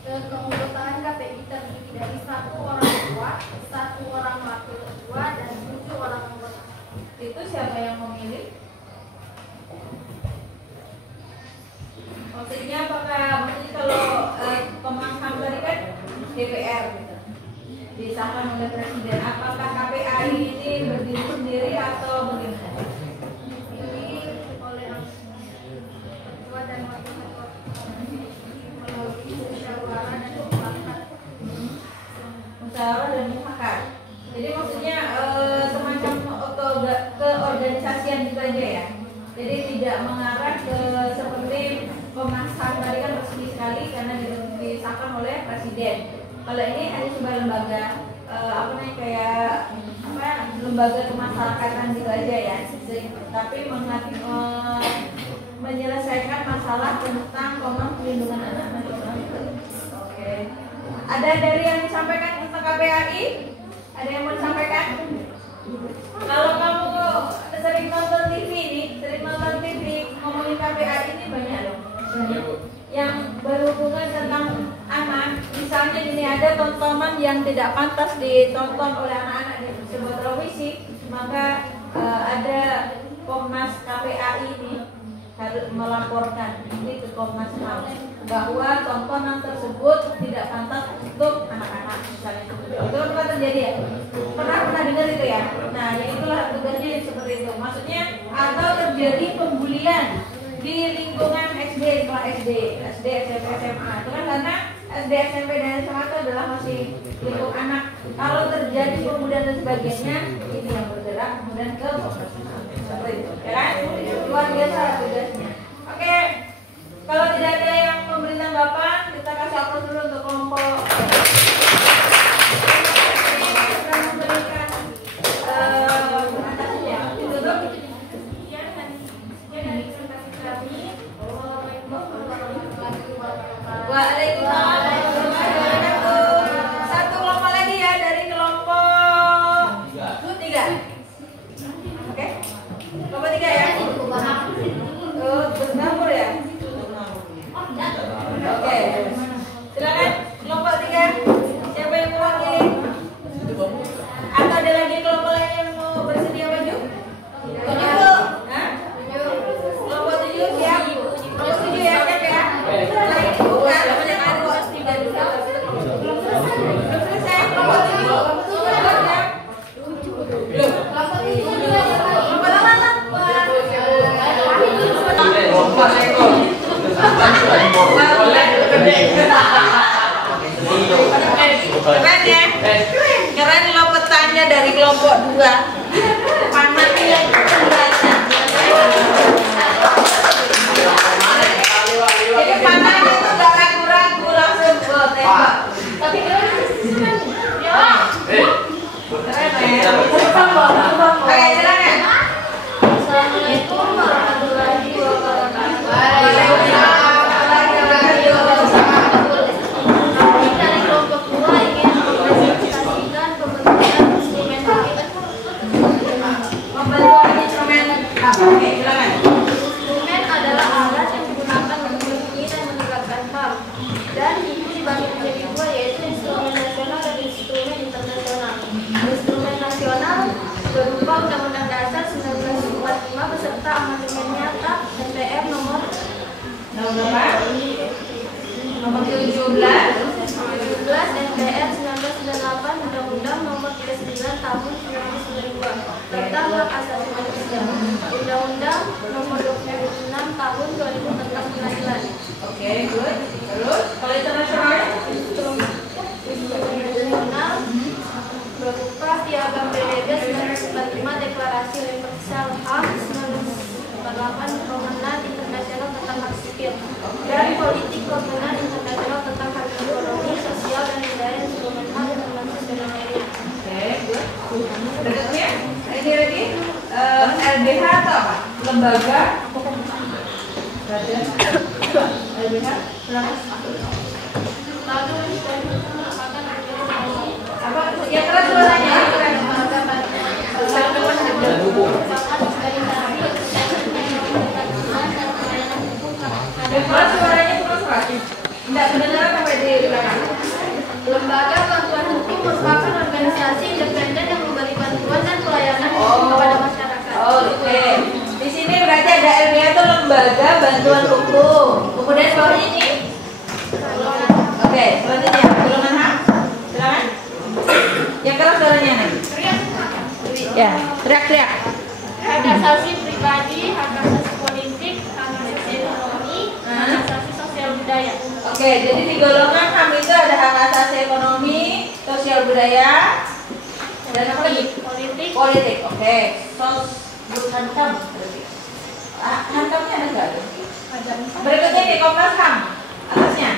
Keanggotaan KPI terdiri dari 1 orang tua, 1 orang wakil ketua, dan 7 orang anggota. itu siapa yang memilih? Maksudnya kalau Komnas HAM tadi kan DPR gitu, disahkan oleh Presiden. Apakah KPAI ini berdiri sendiri atau bagaimana? Dipilih oleh ketua dan wakil ketua melalui musyawarah dan mufakat. Musyawarah dan mufakat. Jadi maksudnya semacam keorganisasian gitu aja ya. Jadi tidak mengarah ke seperti Komnas HAM tadi kan resmi sekali karena disahkan oleh Presiden. Kalau ini hanya sebuah lembaga kayak lembaga kemasyarakatan gitu aja ya. Tapi menyelesaikan masalah tentang Komnas Perlindungan Anak. Ada dari yang disampaikan tentang KPAI? Ada yang mau disampaikan? Kalau kamu sering nonton TV ngomongin KPAI ini banyak loh. Yang berhubungan tentang anak. Misalnya ini ada tontonan yang tidak pantas ditonton oleh anak-anak di sebuah televisi, maka ada Komnas KPAI ini harus melaporkan ini ke Komnas HAM bahwa tontonan tersebut tidak pantas untuk anak-anak misalnya. Itu pernah terjadi ya? Pernah dengar itu ya? Nah, ya itulah tugasnya seperti itu. Maksudnya atau terjadi pembulian di lingkungan SD, sekolah SD, SMP, SMA. Itu kan karena SD, SMP dan SMA itu adalah masih lingkup anak. Kalau terjadi pembulian dan sebagainya, ini yang bergerak kemudian ke Komnas HAM. Seperti itu, ya kan? Luar biasa tugasnya. Oke, kalau tidak ada yang memberi tanggapan, kita kasih aplaus dulu untuk kelompok. Sudah memberikan presentasinya. Ditutup. Waalaikumsalam warahmatullahi wabarakatuh. Satu kelompok lagi ya dari kelompok 3. Oke. Kelompok 3 ya. Bergabung ya. Oke. Silakan kelompok 3. Siapa yang mewakili? Atau ada lagi kelompok lain yang mau bersedia maju? Hah? Kelompok 7 siap? Kelompok 7 ya, siap ya? Lagi dibuka, namanya Arus 3 dulu. Belum selesai, kelompok 7. Kelompok siap? Belum. Kelompok 8. Keren ya? Keren lo petanya dari kelompok 2. Panasnya beratnya. Jadi panahnya tuh gak ragu-ragu langsung gue tembak. Tapi keren ya. Keren ya. Oke, silakan. Assalamualaikum warahmatullahi wabarakatuh. Waalaikumsalam warahmatullahi wabarakatuh. Kami dari kelompok 2 ingin mempresentasikan pembentukan instrumen berapa? Nomor 17 MPR 1998 Undang-Undang Nomor 39 Tahun 1992 tentang Hak Asasi Manusia, Undang-Undang Nomor 26 Tahun 2000 tentang Pengadilan. Oke, good. Terus kalau internasional? Internasional berupa Piagam PBB 1945, Deklarasi Universal HAM 1948, Komendan Internasional tentang Hak Sipil, dan Politik Komendan Internasional tentang Hak Ekonomi, Sosial, dan Budaya dan Komendan Internasional. Oke, good. Berikutnya, ini lagi LBH atau apa? Lembaga LBH apa? Yang keras suaranya. Yang keras suaranya keras. Tidak mendengar sampai di belakang. Lembaga Bantuan Hukum merupakan organisasi independen yang memberi bantuan dan pelayanan hukum kepada masyarakat. Oke. Di sini berarti ada LBH itu lembaga bantuan hukum. Kemudian bawahnya ini. Oke, selanjutnya golongan HAM. Silakan. Yang keras suaranya nih. Ya, teriak-teriak. Hak asasi pribadi, hak asasi politik, hak asasi ekonomi, hak asasi sosial budaya. Oke, jadi di golongan HAM itu ada hak asasi ekonomi, sosial budaya, dan apa lagi? Politik. Politik. Oke. Hankam berarti. Hankamnya ada nggak? Berikutnya di Komnas HAM atasnya.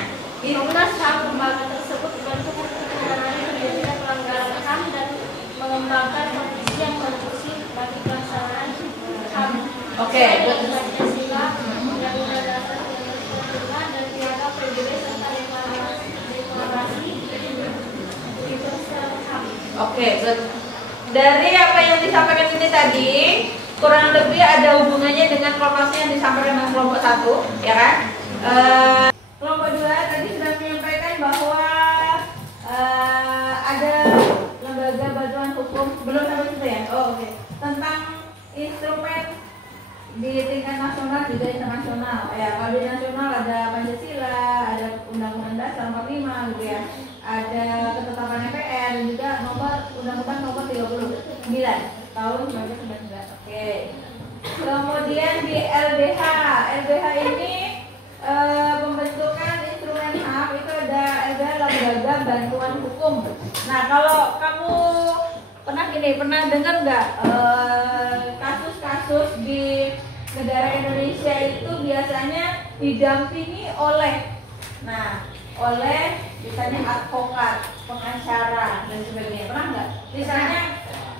Komnas HAM, lembaga tersebut dibentuk untuk menangani tindak pelanggaran HAM dan mengembangkan kondisi yang kondusif bagi pelaksanaan HAM. Oke. Pancasila, Undang-Undang Dasar 1945 dan Piagam PBB serta deklarasi universal HAM. Oke, dari apa yang disampaikan ini tadi, kurang lebih ada hubungannya dengan kelompok yang disampaikan dengan kelompok 1, ya kan? Kelompok 2 tadi sudah menyampaikan bahwa ada lembaga bantuan hukum, belum sampai situ ya? Oh, oke. Tentang instrumen di tingkat nasional juga internasional. Ya, kalau di nasional ada Pancasila, ada Undang-Undang Dasar 45 gitu ya. Ada ketetapan MPR dan juga Undang-Undang Nomor 39 tahun 1999. Oke. Kemudian di LBH. LBH ini pembentukan instrumen HAM itu ada LBH Lembaga Bantuan Hukum. Nah, kalau kamu pernah dengar nggak kasus-kasus di negara Indonesia itu biasanya didampingi oleh misalnya advokat, pengacara dan sebagainya. Pernah nggak? Misalnya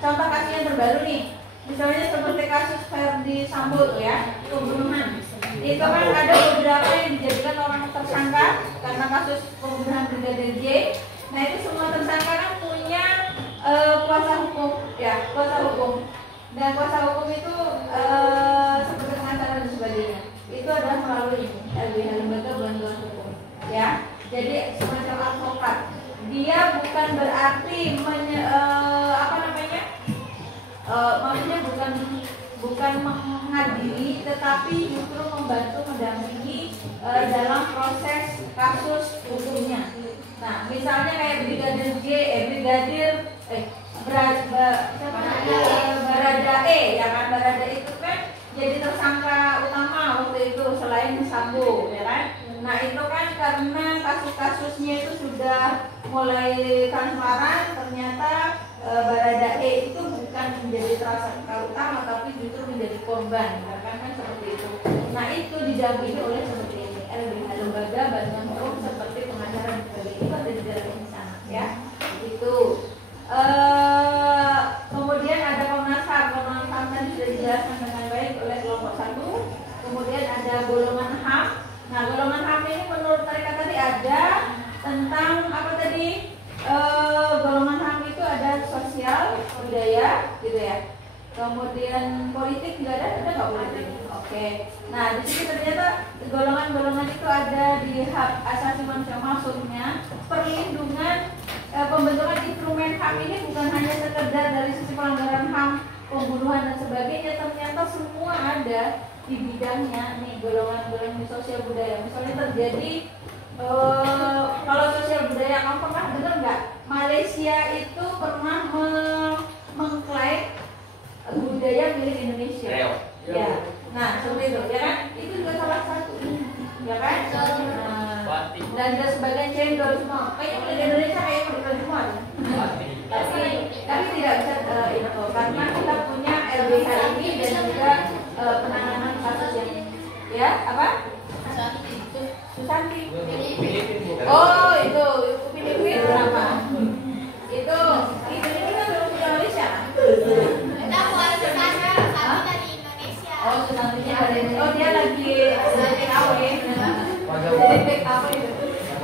contoh kasus yang terbaru nih, misalnya seperti kasus Ferdi Sambo ya, pembunuhan. Itu kan ada beberapa yang dijadikan orang tersangka karena kasus pembunuhan Brigadir J. Nah, itu semua tersangka kan punya kuasa hukum ya, kuasa hukum. Dan kuasa hukum itu seperti pengacara dan sebagainya. Itu adalah melalui LBH Lembaga Bantuan Hukum ya. Jadi semacam advokat. Dia bukan berarti maksudnya bukan mengadili, tetapi justru membantu mendampingi dalam proses kasus hukumnya. Nah, misalnya kayak Baradae ya kan, Baradae itu kan jadi tersangka utama waktu itu selain Sambo ya kan. Nah, itu kan karena kasus-kasusnya itu sudah mulai transparan, ternyata Baradae itu bukan menjadi tersangka utama tapi justru menjadi korban kan seperti itu. Nah, itu didampingi oleh seperti ini LBH Lembaga Bantuan Hukum seperti pengacara dan sebagainya. Itu ada di dalam sana ya. Itu kemudian ada Komnas HAM. Komnas HAM tadi sudah dijelaskan dengan baik oleh kelompok 1. Kemudian ada golongan HAM. Nah, golongan HAM ini menurut mereka tadi ada tentang apa tadi? Golongan HAM itu ada sosial, budaya, gitu ya. Kemudian politik nggak ada nggak politik? Oke. Nah, di sini ternyata golongan-golongan itu ada di hak asasi manusia, maksudnya perlindungan pembentukan instrumen HAM ini bukan hanya sekedar dari sisi pelanggaran HAM, pembunuhan dan sebagainya, ternyata semua ada di bidangnya nih golongan-golongan sosial budaya. Misalnya terjadi kalau sosial budaya, kamu pernah dengar nggak? Malaysia itu pernah mengklaim budaya milik Indonesia. Ya, nah seperti itu, ya kan? Itu juga salah satu, ya kan? Dan sebagian cendol semua. Kayaknya milik Indonesia kayaknya bukan semua. Tapi tidak bisa itu karena kita punya LBH ini dan juga penanganan kasus yang ya apa? Susanti. Oh itu Filipina berapa? Itu kan belum punya Malaysia. Kita buat Susanti dari Indonesia. Oh Susantinya dari oh dia lagi TKW. Jadi TKW.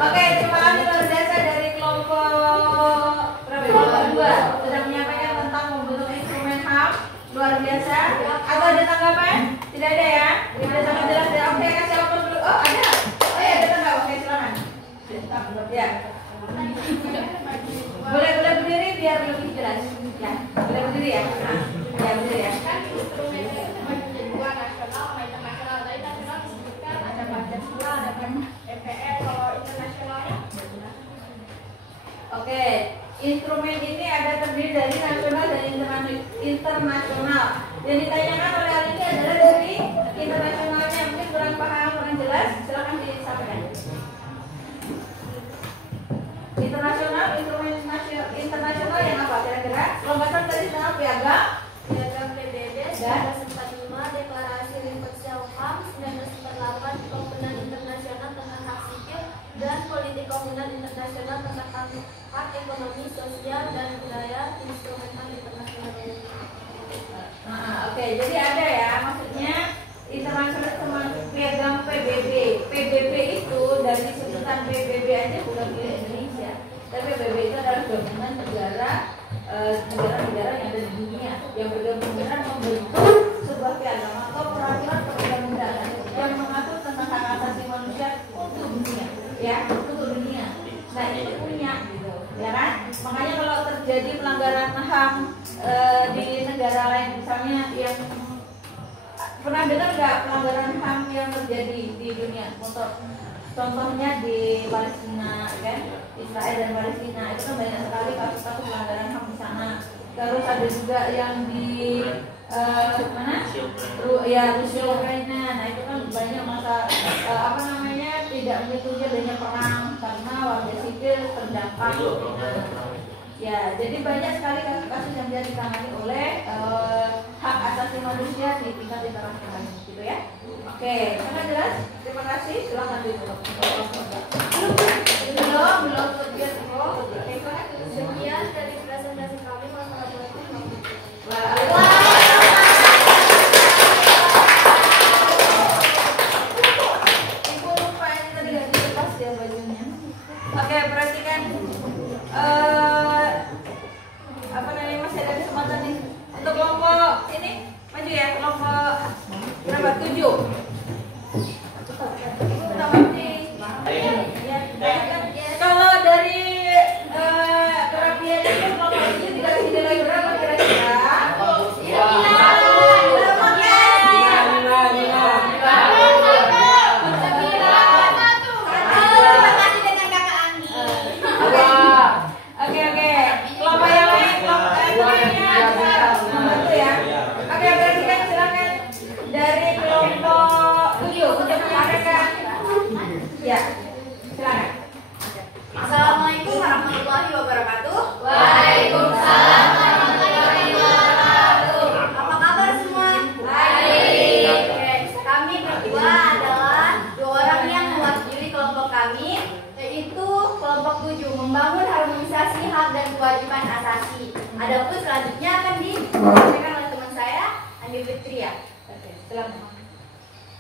Oke, terima kasih luar biasa dari kelompok kelompok 2 sudah menyampaikan tentang membentuk instrumen HAM luar biasa. Atau ada tanggapan? Tidak ada ya? Tidak sangat jelas ya. Oke, kasih apa dulu? Oh ada. Oh ya ada tanggapan. Oke silakan. Ya. Boleh berdiri biar lebih jelas. Ya, boleh berdiri ya. Ya berdiri ya. Kan instrumen itu terbagi dua, nasional sama internasional. Tadi nasional disebutkan ada Pancasila, ada MPR. Kalau internasionalnya? Oke, instrumen ini ada terdiri dari nasional dan internasional. Yang ditanyakan oleh hari ini adalah dari internasionalnya. Mungkin kurang paham, kurang jelas, silakan disampaikan. Internasional, instrumen internasional yang apa kira-kira? Kalau nggak salah tadi tentang piagam PBB 1945, Deklarasi Universal HAM 1948, Kovenant Internasional tentang Hak Sipil dan Politik Kovenant Internasional tentang hak ekonomi, sosial dan budaya, instrumen HAM internasional. Oke, jadi ada ya, maksudnya internasional sama piagam PBB. PBB itu dari sebutan PBB aja bukan milik Indonesia, tapi PBB itu adalah gabungan negara negara-negara yang ada di dunia yang bergabung membentuk sebuah piagam atau peraturan perundang-undangan yang mengatur tentang hak asasi manusia untuk dunia, ya, untuk dunia. Nah itu punya, gitu, ya kan? Makanya kalau terjadi pelanggaran HAM di negara lain, misalnya yang pernah dengar nggak pelanggaran HAM yang terjadi di dunia? Untuk contohnya di Palestina, kan? Israel dan Palestina itu kan banyak sekali kasus-kasus pelanggaran HAM di sana. Terus ada juga yang di mana? Rusia Ukraina. Nah itu kan banyak masa apa namanya tidak menyetujui adanya perang karena warga sipil terdampak. Ya, jadi banyak sekali kasus-kasus yang bisa ditangani oleh hak asasi manusia di tingkat internasional, gitu ya. Oke, sangat jelas. Terima kasih. Silakan ditutup. Belum. Sekian dari presentasi kami. Ibu lupa ini tadi nggak dilepas ya bajunya. Oke, perhatikan. Apa namanya, masih ada kesempatan nih untuk kelompok ini maju ya, kelompok berapa? 7. Ibu tawarkan kalau dari kerapian itu kelompok ini dikasih nilai berapa kira-kira? Ya, silakan. Assalamualaikum warahmatullahi wabarakatuh. Waalaikumsalam warahmatullahi wabarakatuh. Apa kabar semua? Baik. Oke, kami berdua adalah 2 orang yang mewakili kelompok kami, yaitu kelompok 7, membangun harmonisasi hak dan kewajiban asasi. Adapun selanjutnya akan disampaikan oleh teman saya, Andi Fitria. Oke, silakan.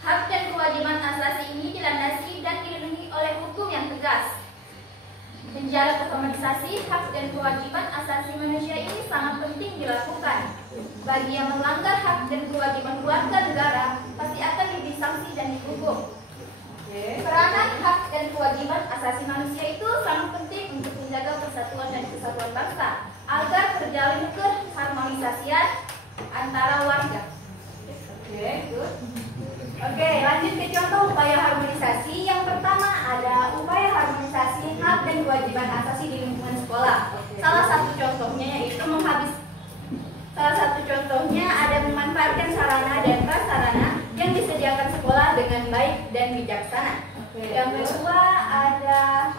Hak dan kewajiban asasi ini dilandasi dan dilindungi oleh hukum yang tegas. Menjaga harmonisasi hak dan kewajiban asasi manusia ini sangat penting dilakukan. Bagi yang melanggar hak dan kewajiban warga negara, pasti akan diberi sanksi dan dihukum. Peranan hak dan kewajiban asasi manusia itu sangat penting untuk menjaga persatuan dan kesatuan bangsa agar terjalin keharmonisasian antara warga. Oke, good. Oke, lanjut ke contoh upaya harmonisasi. Yang pertama ada upaya harmonisasi hak dan kewajiban asasi di lingkungan sekolah. Salah satu contohnya ada memanfaatkan sarana dan prasarana yang disediakan sekolah dengan baik dan bijaksana. Yang kedua ada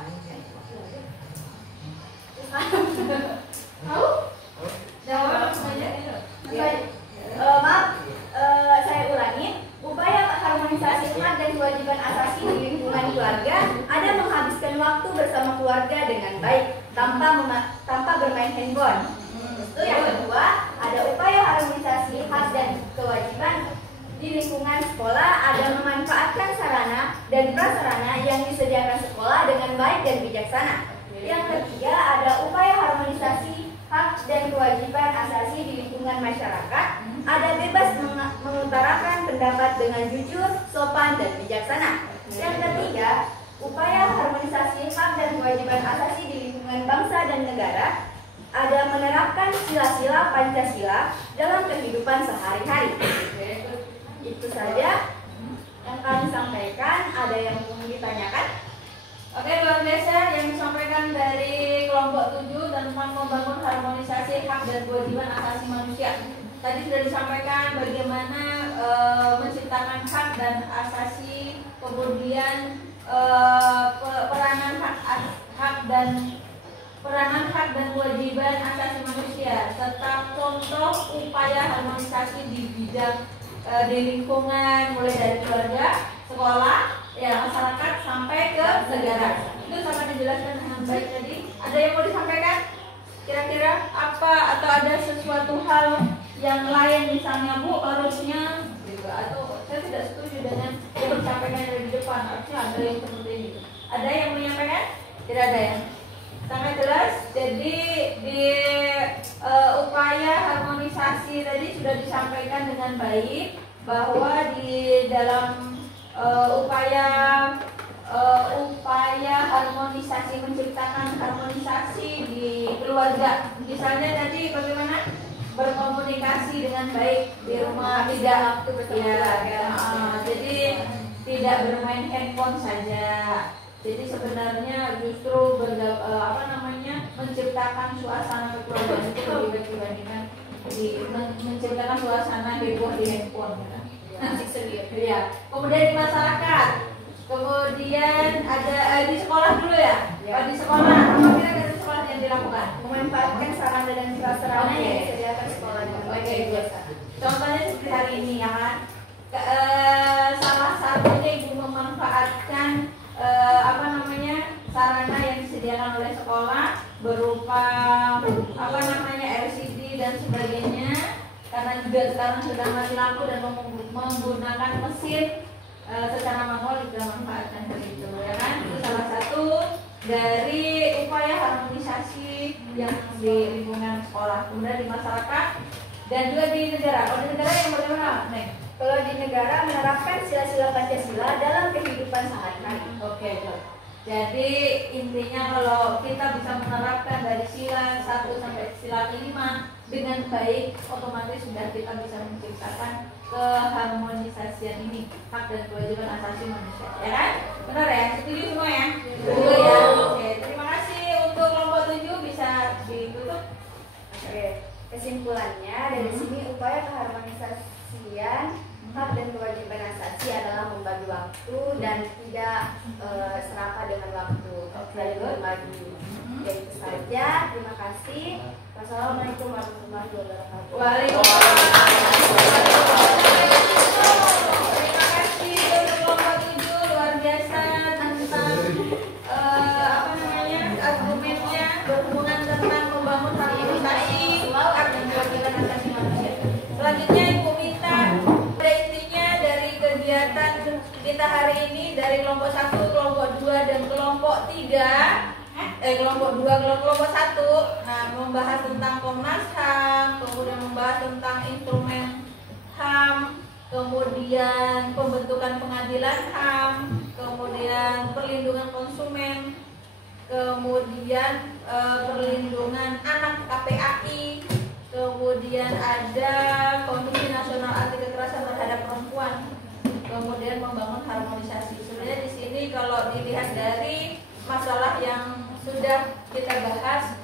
saya ulangi. Upaya harmonisasi hak dan kewajiban asasi di lingkungan keluarga ada menghabiskan waktu bersama keluarga dengan baik tanpa bermain handphone. Itu yang kedua, ada upaya harmonisasi hak dan kewajiban di lingkungan sekolah ada memanfaatkan sarana dan prasarana yang disediakan sekolah dengan baik dan bijaksana. Yang ketiga, ada upaya harmonisasi hak dan kewajiban asasi di lingkungan masyarakat ada bebas mengutarakan pendapat dengan jujur, sopan, dan bijaksana. Yang ketiga, upaya harmonisasi hak dan kewajiban asasi di lingkungan bangsa dan negara ada menerapkan sila-sila Pancasila dalam kehidupan sehari-hari. Itu saja yang kami sampaikan. Ada yang ingin ditanyakan? Oke, luar biasa yang disampaikan dari kelompok 7 tentang membangun harmonisasi hak dan kewajiban asasi manusia. Tadi sudah disampaikan bagaimana menciptakan hak dan asasi, kemudian peranan hak dan kewajiban asasi manusia, serta contoh upaya harmonisasi di bidang di lingkungan mulai dari keluarga, sekolah, ya masyarakat sampai ke negara. Itu sangat dijelaskan dengan baik tadi. Ada yang mau disampaikan? Kira-kira apa atau ada sesuatu hal yang lain, misalnya Bu harusnya juga, atau saya tidak setuju dengan yang disampaikan dari depan, harusnya ada yang seperti itu. Ada yang menyampaikan? Tidak ada ya? Sangat jelas. Jadi di upaya harmonisasi tadi sudah disampaikan dengan baik bahwa di dalam upaya harmonisasi, menciptakan harmonisasi di keluarga, misalnya tadi bagaimana berkomunikasi dengan baik di rumah, tidak jadi tidak bermain handphone saja. Jadi sebenarnya justru menciptakan suasana kekeluargaan itu lebih baik dibandingkan menciptakan suasana heboh di handphone. Ya. Kemudian di masyarakat, kemudian ada di sekolah dulu ya. Di sekolah, apa kira-kira di sekolah yang dilakukan? Memanfaatkan sarana dan prasarana yang disediakan sekolah dengan baik dan bijaksana. Contohnya seperti hari ini ya kan. Salah satunya Ibu memanfaatkan sarana yang disediakan oleh sekolah berupa LCD dan sebagainya, karena juga sekarang sudah mati lampu dan menggunakan mesin secara manual, juga manfaatkan itu ya kan. Itu salah satu dari upaya harmonisasi yang di lingkungan sekolah. Kemudian di masyarakat dan juga di negara. Kalau di negara yang bagaimana, Neng? Kalau di negara menerapkan sila-sila Pancasila dalam kehidupan sehari-hari. Oke. Jadi intinya kalau kita bisa menerapkan dari sila 1 sampai sila 5 dengan baik, otomatis sudah kita bisa menciptakan keharmonisasian ini, hak dan kewajiban asasi manusia, ya kan? Benar ya? Setuju semua ya? Setuju ya? Oke, terima kasih untuk kelompok 7, bisa ditutup. Oke, kesimpulannya dari sini upaya keharmonisasian hak dan kewajiban asasi adalah membagi waktu dan tidak serakah dengan waktu. Saling berbagi. Ya itu saja. Terima kasih. Wassalamualaikum warahmatullahi wabarakatuh. Terima kasih untuk kelompok 7, luar biasa tentang argumennya berhubungan tentang membangun harmonisasi hak dan kewajiban asasi manusia. Selanjutnya Ibu minta kegiatan kita hari ini dari kelompok 1, kelompok 2 dan kelompok 3. Kelompok 2, kelompok 1. Nah, membahas tentang Komnas HAM, kemudian membahas tentang instrumen HAM, kemudian pembentukan pengadilan HAM, kemudian perlindungan konsumen, kemudian perlindungan anak KPAI, kemudian ada Komisi Nasional Anti Kekerasan Terhadap Perempuan. kemudian membangun harmonisasi. Sebenarnya di sini kalau dilihat dari masalah yang sudah kita bahas,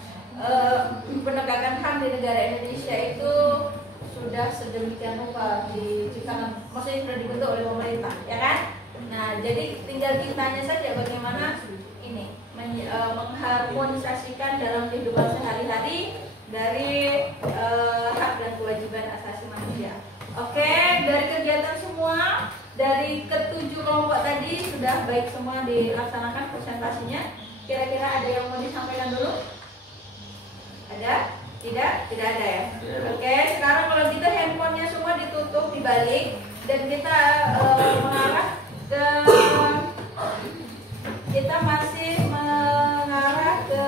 penegakan HAM di negara Indonesia itu sudah sedemikian rupa diciptakan, maksudnya sudah dibentuk oleh pemerintah, ya kan? Nah, jadi tinggal kitanya saja bagaimana ini mengharmonisasikan dalam kehidupan sehari-hari dari hak dan kewajiban asasi manusia. Oke, dari kegiatan semua, dari ketujuh kelompok tadi sudah baik semua dilaksanakan presentasinya. Kira-kira ada yang mau disampaikan dulu? Ada? Tidak? Tidak ada ya? Oke, sekarang kalau gitu handphonenya semua ditutup, dibalik, dan kita mengarah ke, kita masih mengarah ke,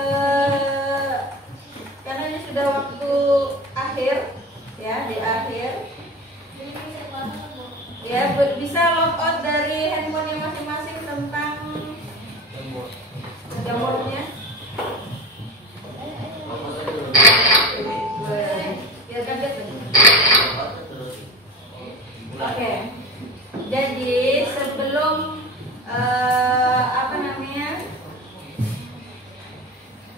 karena ini sudah waktu akhir, ya, di akhir. Ya, bisa log out dari handphone yang masing-masing tentang jamurnya. Biar kaget. Oke. Jadi sebelum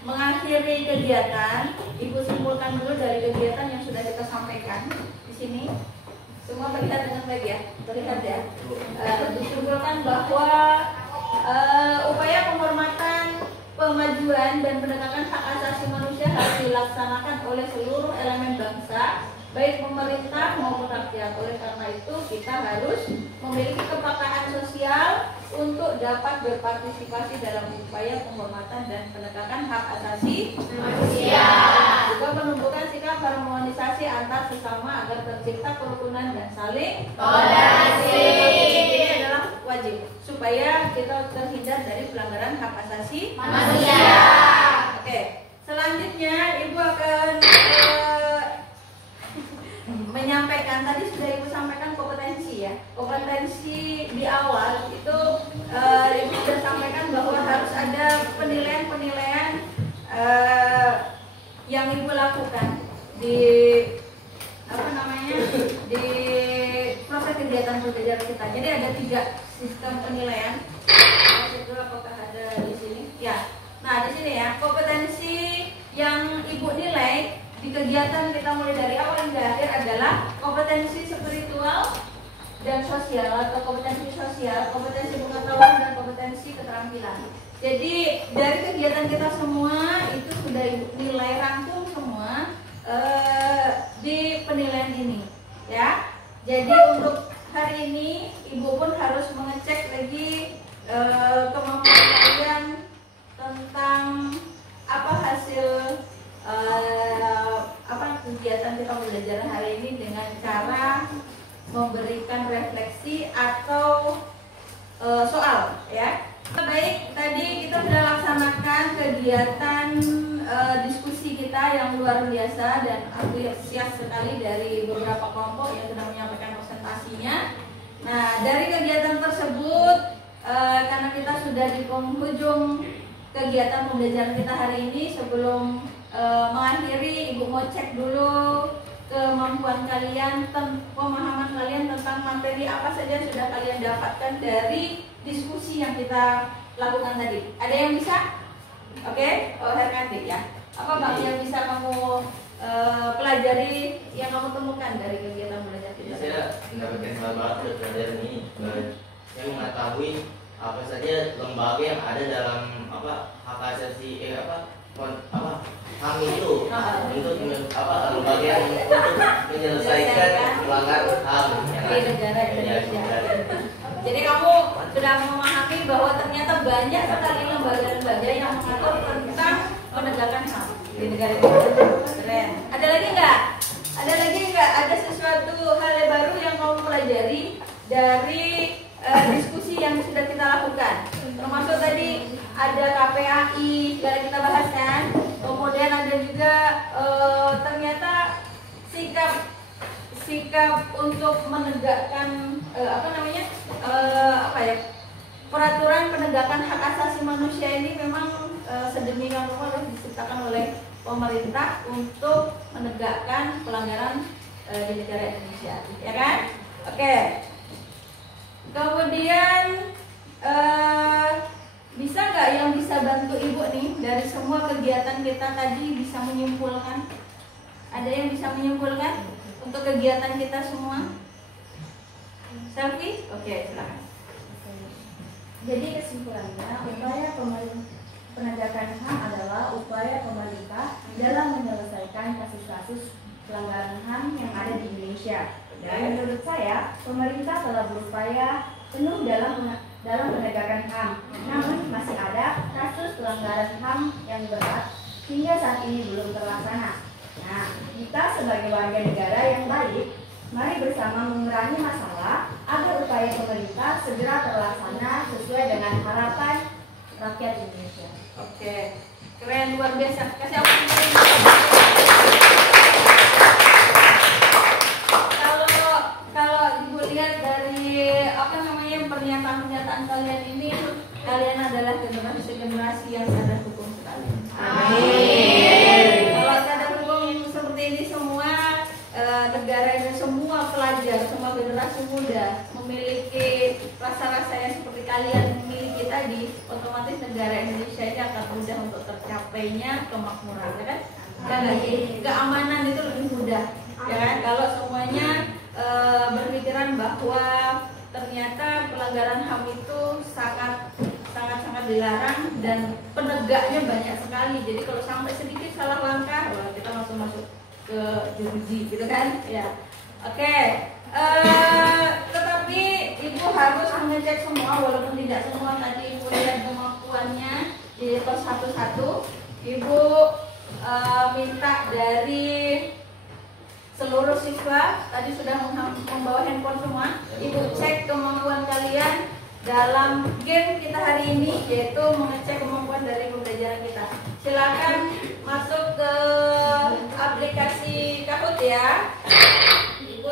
mengakhiri kegiatan, Ibu simpulkan dulu dari kegiatan yang sudah kita sampaikan di sini. Semua terlihat dengan baik ya, terlihat ya. Disimpulkan bahwa upaya penghormatan, pemajuan dan penegakan hak asasi manusia harus dilaksanakan oleh seluruh elemen bangsa, baik pemerintah maupun rakyat. Oleh karena itu kita harus memiliki kepekaan sosial untuk dapat berpartisipasi dalam upaya penghormatan dan penegakan hak asasi manusia. Juga menumbuhkan sikap harmonisasi antar sesama agar tercipta kerukunan dan saling toleransi. Ini adalah wajib supaya kita terhindar dari pelanggaran hak asasi manusia. Oke, selanjutnya Ibu akan menyampaikan, tadi sudah Ibu sampaikan kompetensi ya. Kompetensi di awal itu Ibu sudah sampaikan bahwa harus ada penilaian-penilaian yang Ibu lakukan di di proses kegiatan belajar kita. Jadi ada 3 sistem penilaian. Itu apakah ada di sini? Ya. Nah, di sini ya, kompetensi yang Ibu nilai di kegiatan kita mulai dari awal hingga akhir adalah kompetensi spiritual dan sosial, atau kompetensi sosial, kompetensi pengetahuan dan kompetensi keterampilan. Jadi dari kegiatan kita semua itu sudah nilai rangkum semua di penilaian ini, ya. Jadi untuk hari ini Ibu pun harus mengecek lagi kemampuan kalian tentang apa hasil kegiatan kita belajar hari ini dengan cara memberikan refleksi atau soal, ya. Baik, tadi kita sudah laksanakan kegiatan diskusi kita yang luar biasa dan antusias sekali dari beberapa kelompok yang sudah menyampaikan presentasinya. Nah, dari kegiatan tersebut karena kita sudah di penghujung kegiatan pembelajaran kita hari ini, sebelum mengakhiri, Ibu mau cek dulu kemampuan kalian, pemahaman kalian tentang materi apa saja yang sudah kalian dapatkan dari diskusi yang kita lakukan tadi. Ada yang bisa? Oke, Herkanti ya. Apa Bang yang bisa kamu pelajari, yang kamu temukan dari kegiatan belajar kita? Saya mendapatkan hal baru dari ini. Saya mengetahui apa saja lembaga yang ada dalam hak asasi HAM itu untuk lembaga yang untuk menyelesaikan pelanggaran HAM di negara Indonesia. Jadi kamu sudah memahami bahwa ternyata banyak sekali lembaga-lembaga yang mengatur tentang penegakan HAM di negara Indonesia. Keren. Ada lagi nggak? Ada lagi nggak? Ada sesuatu hal yang baru yang kamu pelajari dari diskusi yang sudah kita lakukan? Termasuk tadi ada KPAI, sudah kita bahas kan. Kemudian ada juga ternyata sikap untuk menegakkan peraturan penegakan hak asasi manusia ini memang sedemikian rupa harus diciptakan oleh pemerintah untuk menegakkan pelanggaran di negara Indonesia, ya kan? Oke. Kemudian bisa nggak yang bisa bantu ibu nih dari semua kegiatan kita tadi bisa menyimpulkan? Ada yang bisa menyimpulkan untuk kegiatan kita semua? Selfie? Oke, silakan. Jadi kesimpulannya, upaya penegakan HAM adalah upaya pemerintah dalam menyelesaikan kasus-kasus pelanggaran HAM yang ada di Indonesia. Dan menurut saya, pemerintah telah berupaya penuh dalam penegakan HAM. Namun masih ada kasus pelanggaran HAM yang berat hingga saat ini belum terlaksana. Nah, kita sebagai warga negara yang baik, mari bersama mengurangi masalah agar upaya pemerintah segera terlaksana sesuai dengan harapan rakyat Indonesia. Oke, keren, luar biasa. Kasih apa? Kalau ibu lihat dari pernyataan kalian ini, kalian adalah generasi yang sadar hukum sekali. Amin. Kalau sadar hukum seperti ini semua negara ini, semua pelajar, semua generasi muda memiliki rasa-rasa yang seperti kalian miliki tadi, otomatis negara Indonesia ini akan mudah untuk tercapainya kemakmuran, ya kan? Dan lagi keamanan itu lebih mudah, ya kan? Kalau semuanya berpikiran bahwa ternyata pelanggaran HAM itu sangat dilarang dan penegaknya banyak sekali. Jadi kalau sampai sedikit salah langkah, wah, kita langsung masuk ke jeruji, gitu kan? Ya, oke. Tetapi ibu harus mengecek semua, walaupun tidak semua tadi ibu lihat kemampuannya di kelas satu-satu. Ibu minta dari seluruh siswa, tadi sudah membawa handphone semua, ibu cek kemampuan kalian dalam game kita hari ini, yaitu mengecek kemampuan dari pembelajaran kita. Silakan masuk ke aplikasi Kahoot ya. Ibu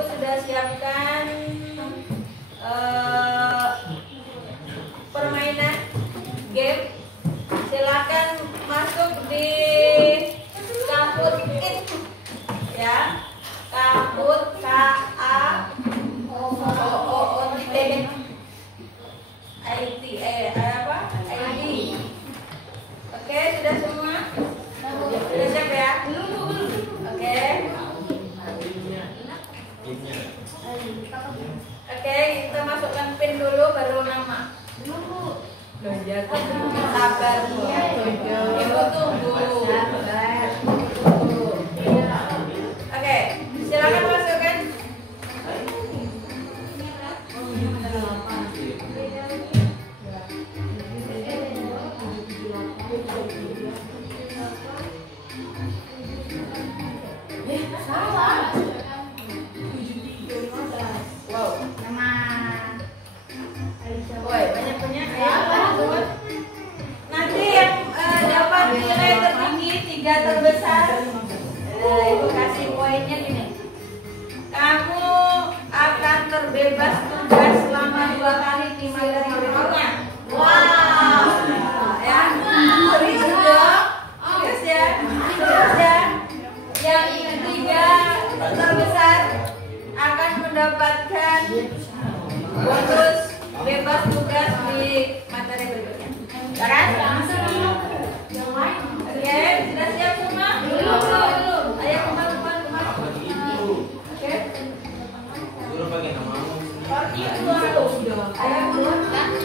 sudah siapkan permainan game. Silakan masuk di Kahoot It ya. Kahoot KAHOOT IT ID. Oke, sudah semua? Sudah siap ya? Oke. Oke, kita masukkan PIN dulu, baru nama. Sabar Bu. Ibu tunggu. Oke, silakan masukkan. Salah. Wow, Nama woi, banyak-banyak ya. Nanti yang dapat nilai tertinggi 3 terbesar, ibu kasih poinnya gini. Kamu akan terbebas tugas selama 2 kali 5 dari berikutnya. Wow, ya, serius dong, serius ya, serius ya. Yang 3 terbesar akan mendapatkan bonus bebas tugas di materi berikutnya. Sekarang yang lain. Oke, sudah siap semua? Belum. Ayo kemar. Oke. Guru pakai namamu. Ayo keluar.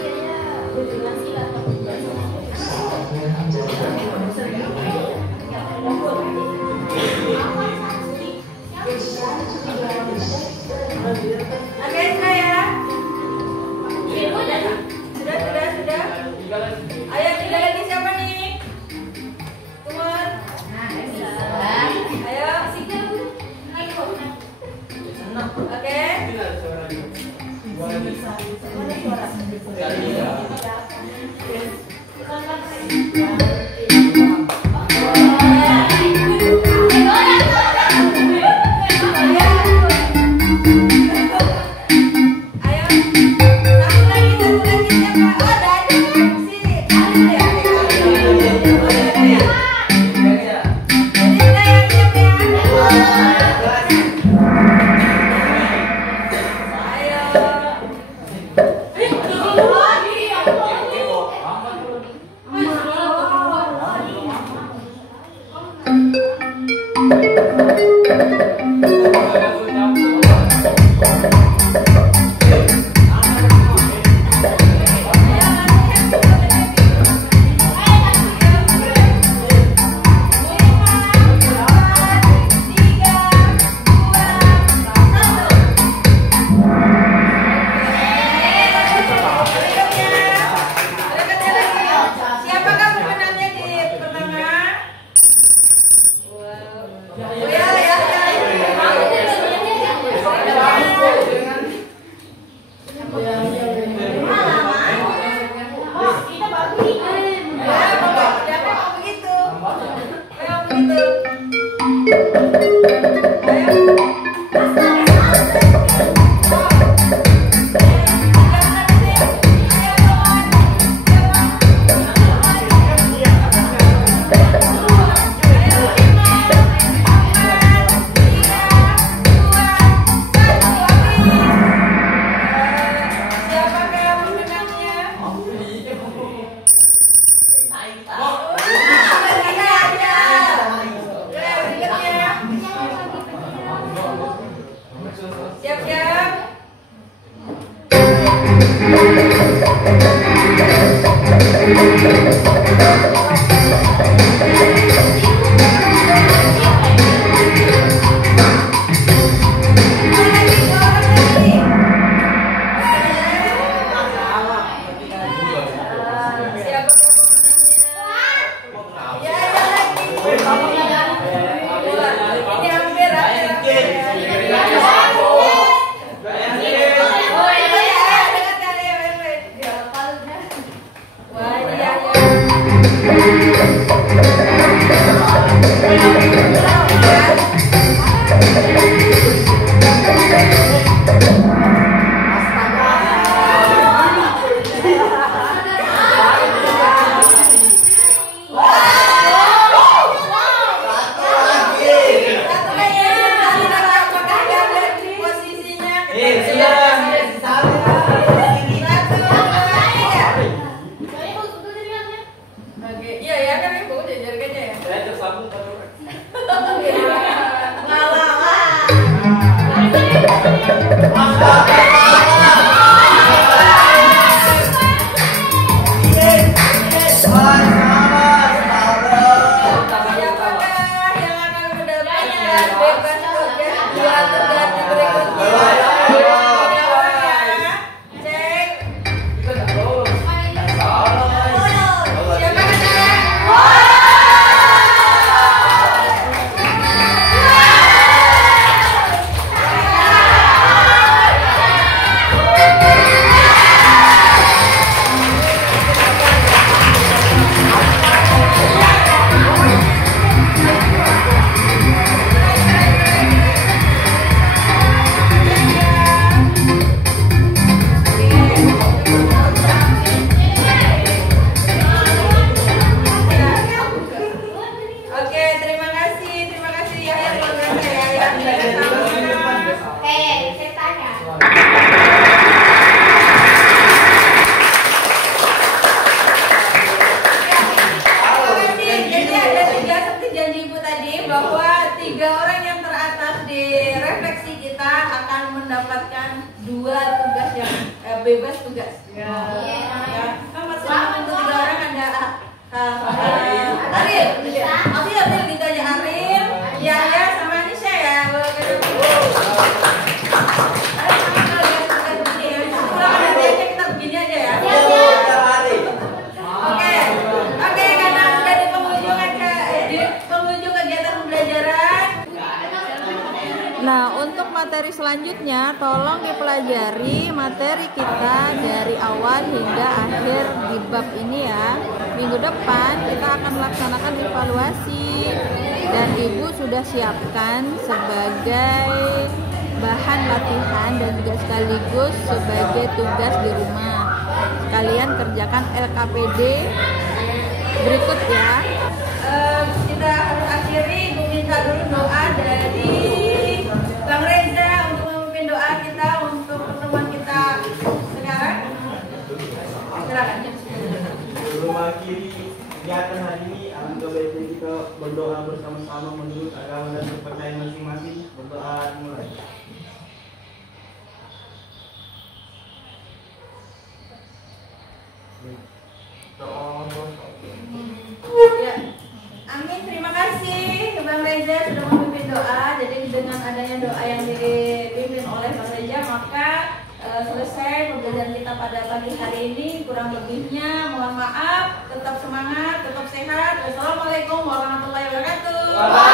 bebas tugas. Ya. Kan masing-masing untuk 3 orang ada Aril. Aril gitu aja Aril, Yaya sama Anisha ya. Kita begini aja ya. Oke, karena sudah di penghujung kegiatan pembelajaran. Nah, untuk materi selanjutnya tolong dipelajari materi kita dari awal hingga akhir di bab ini ya. Minggu depan kita akan melaksanakan evaluasi dan Ibu sudah siapkan sebagai bahan latihan dan juga sekaligus sebagai tugas di rumah. Kalian kerjakan LKPD berikut ya. Kita harus akhiri, Ibu minta dulu doa dari Bang Reza untuk memimpin doa kita untuk pertemuan kita sekarang. Silakan. kegiatan hari ini alangkah baiknya kita berdoa bersama-sama menurut agama dan kepercayaan masing-masing. Berdoa mulai. Ya. Amin, terima kasih Bang Reza sudah memimpin doa. Jadi dengan adanya doa yang dipimpin oleh Bang Reza, maka selesai pembelajaran kita pada pagi hari ini. Kurang lebihnya mohon maaf. Tetap semangat, tetap sehat. Wassalamualaikum warahmatullahi wabarakatuh.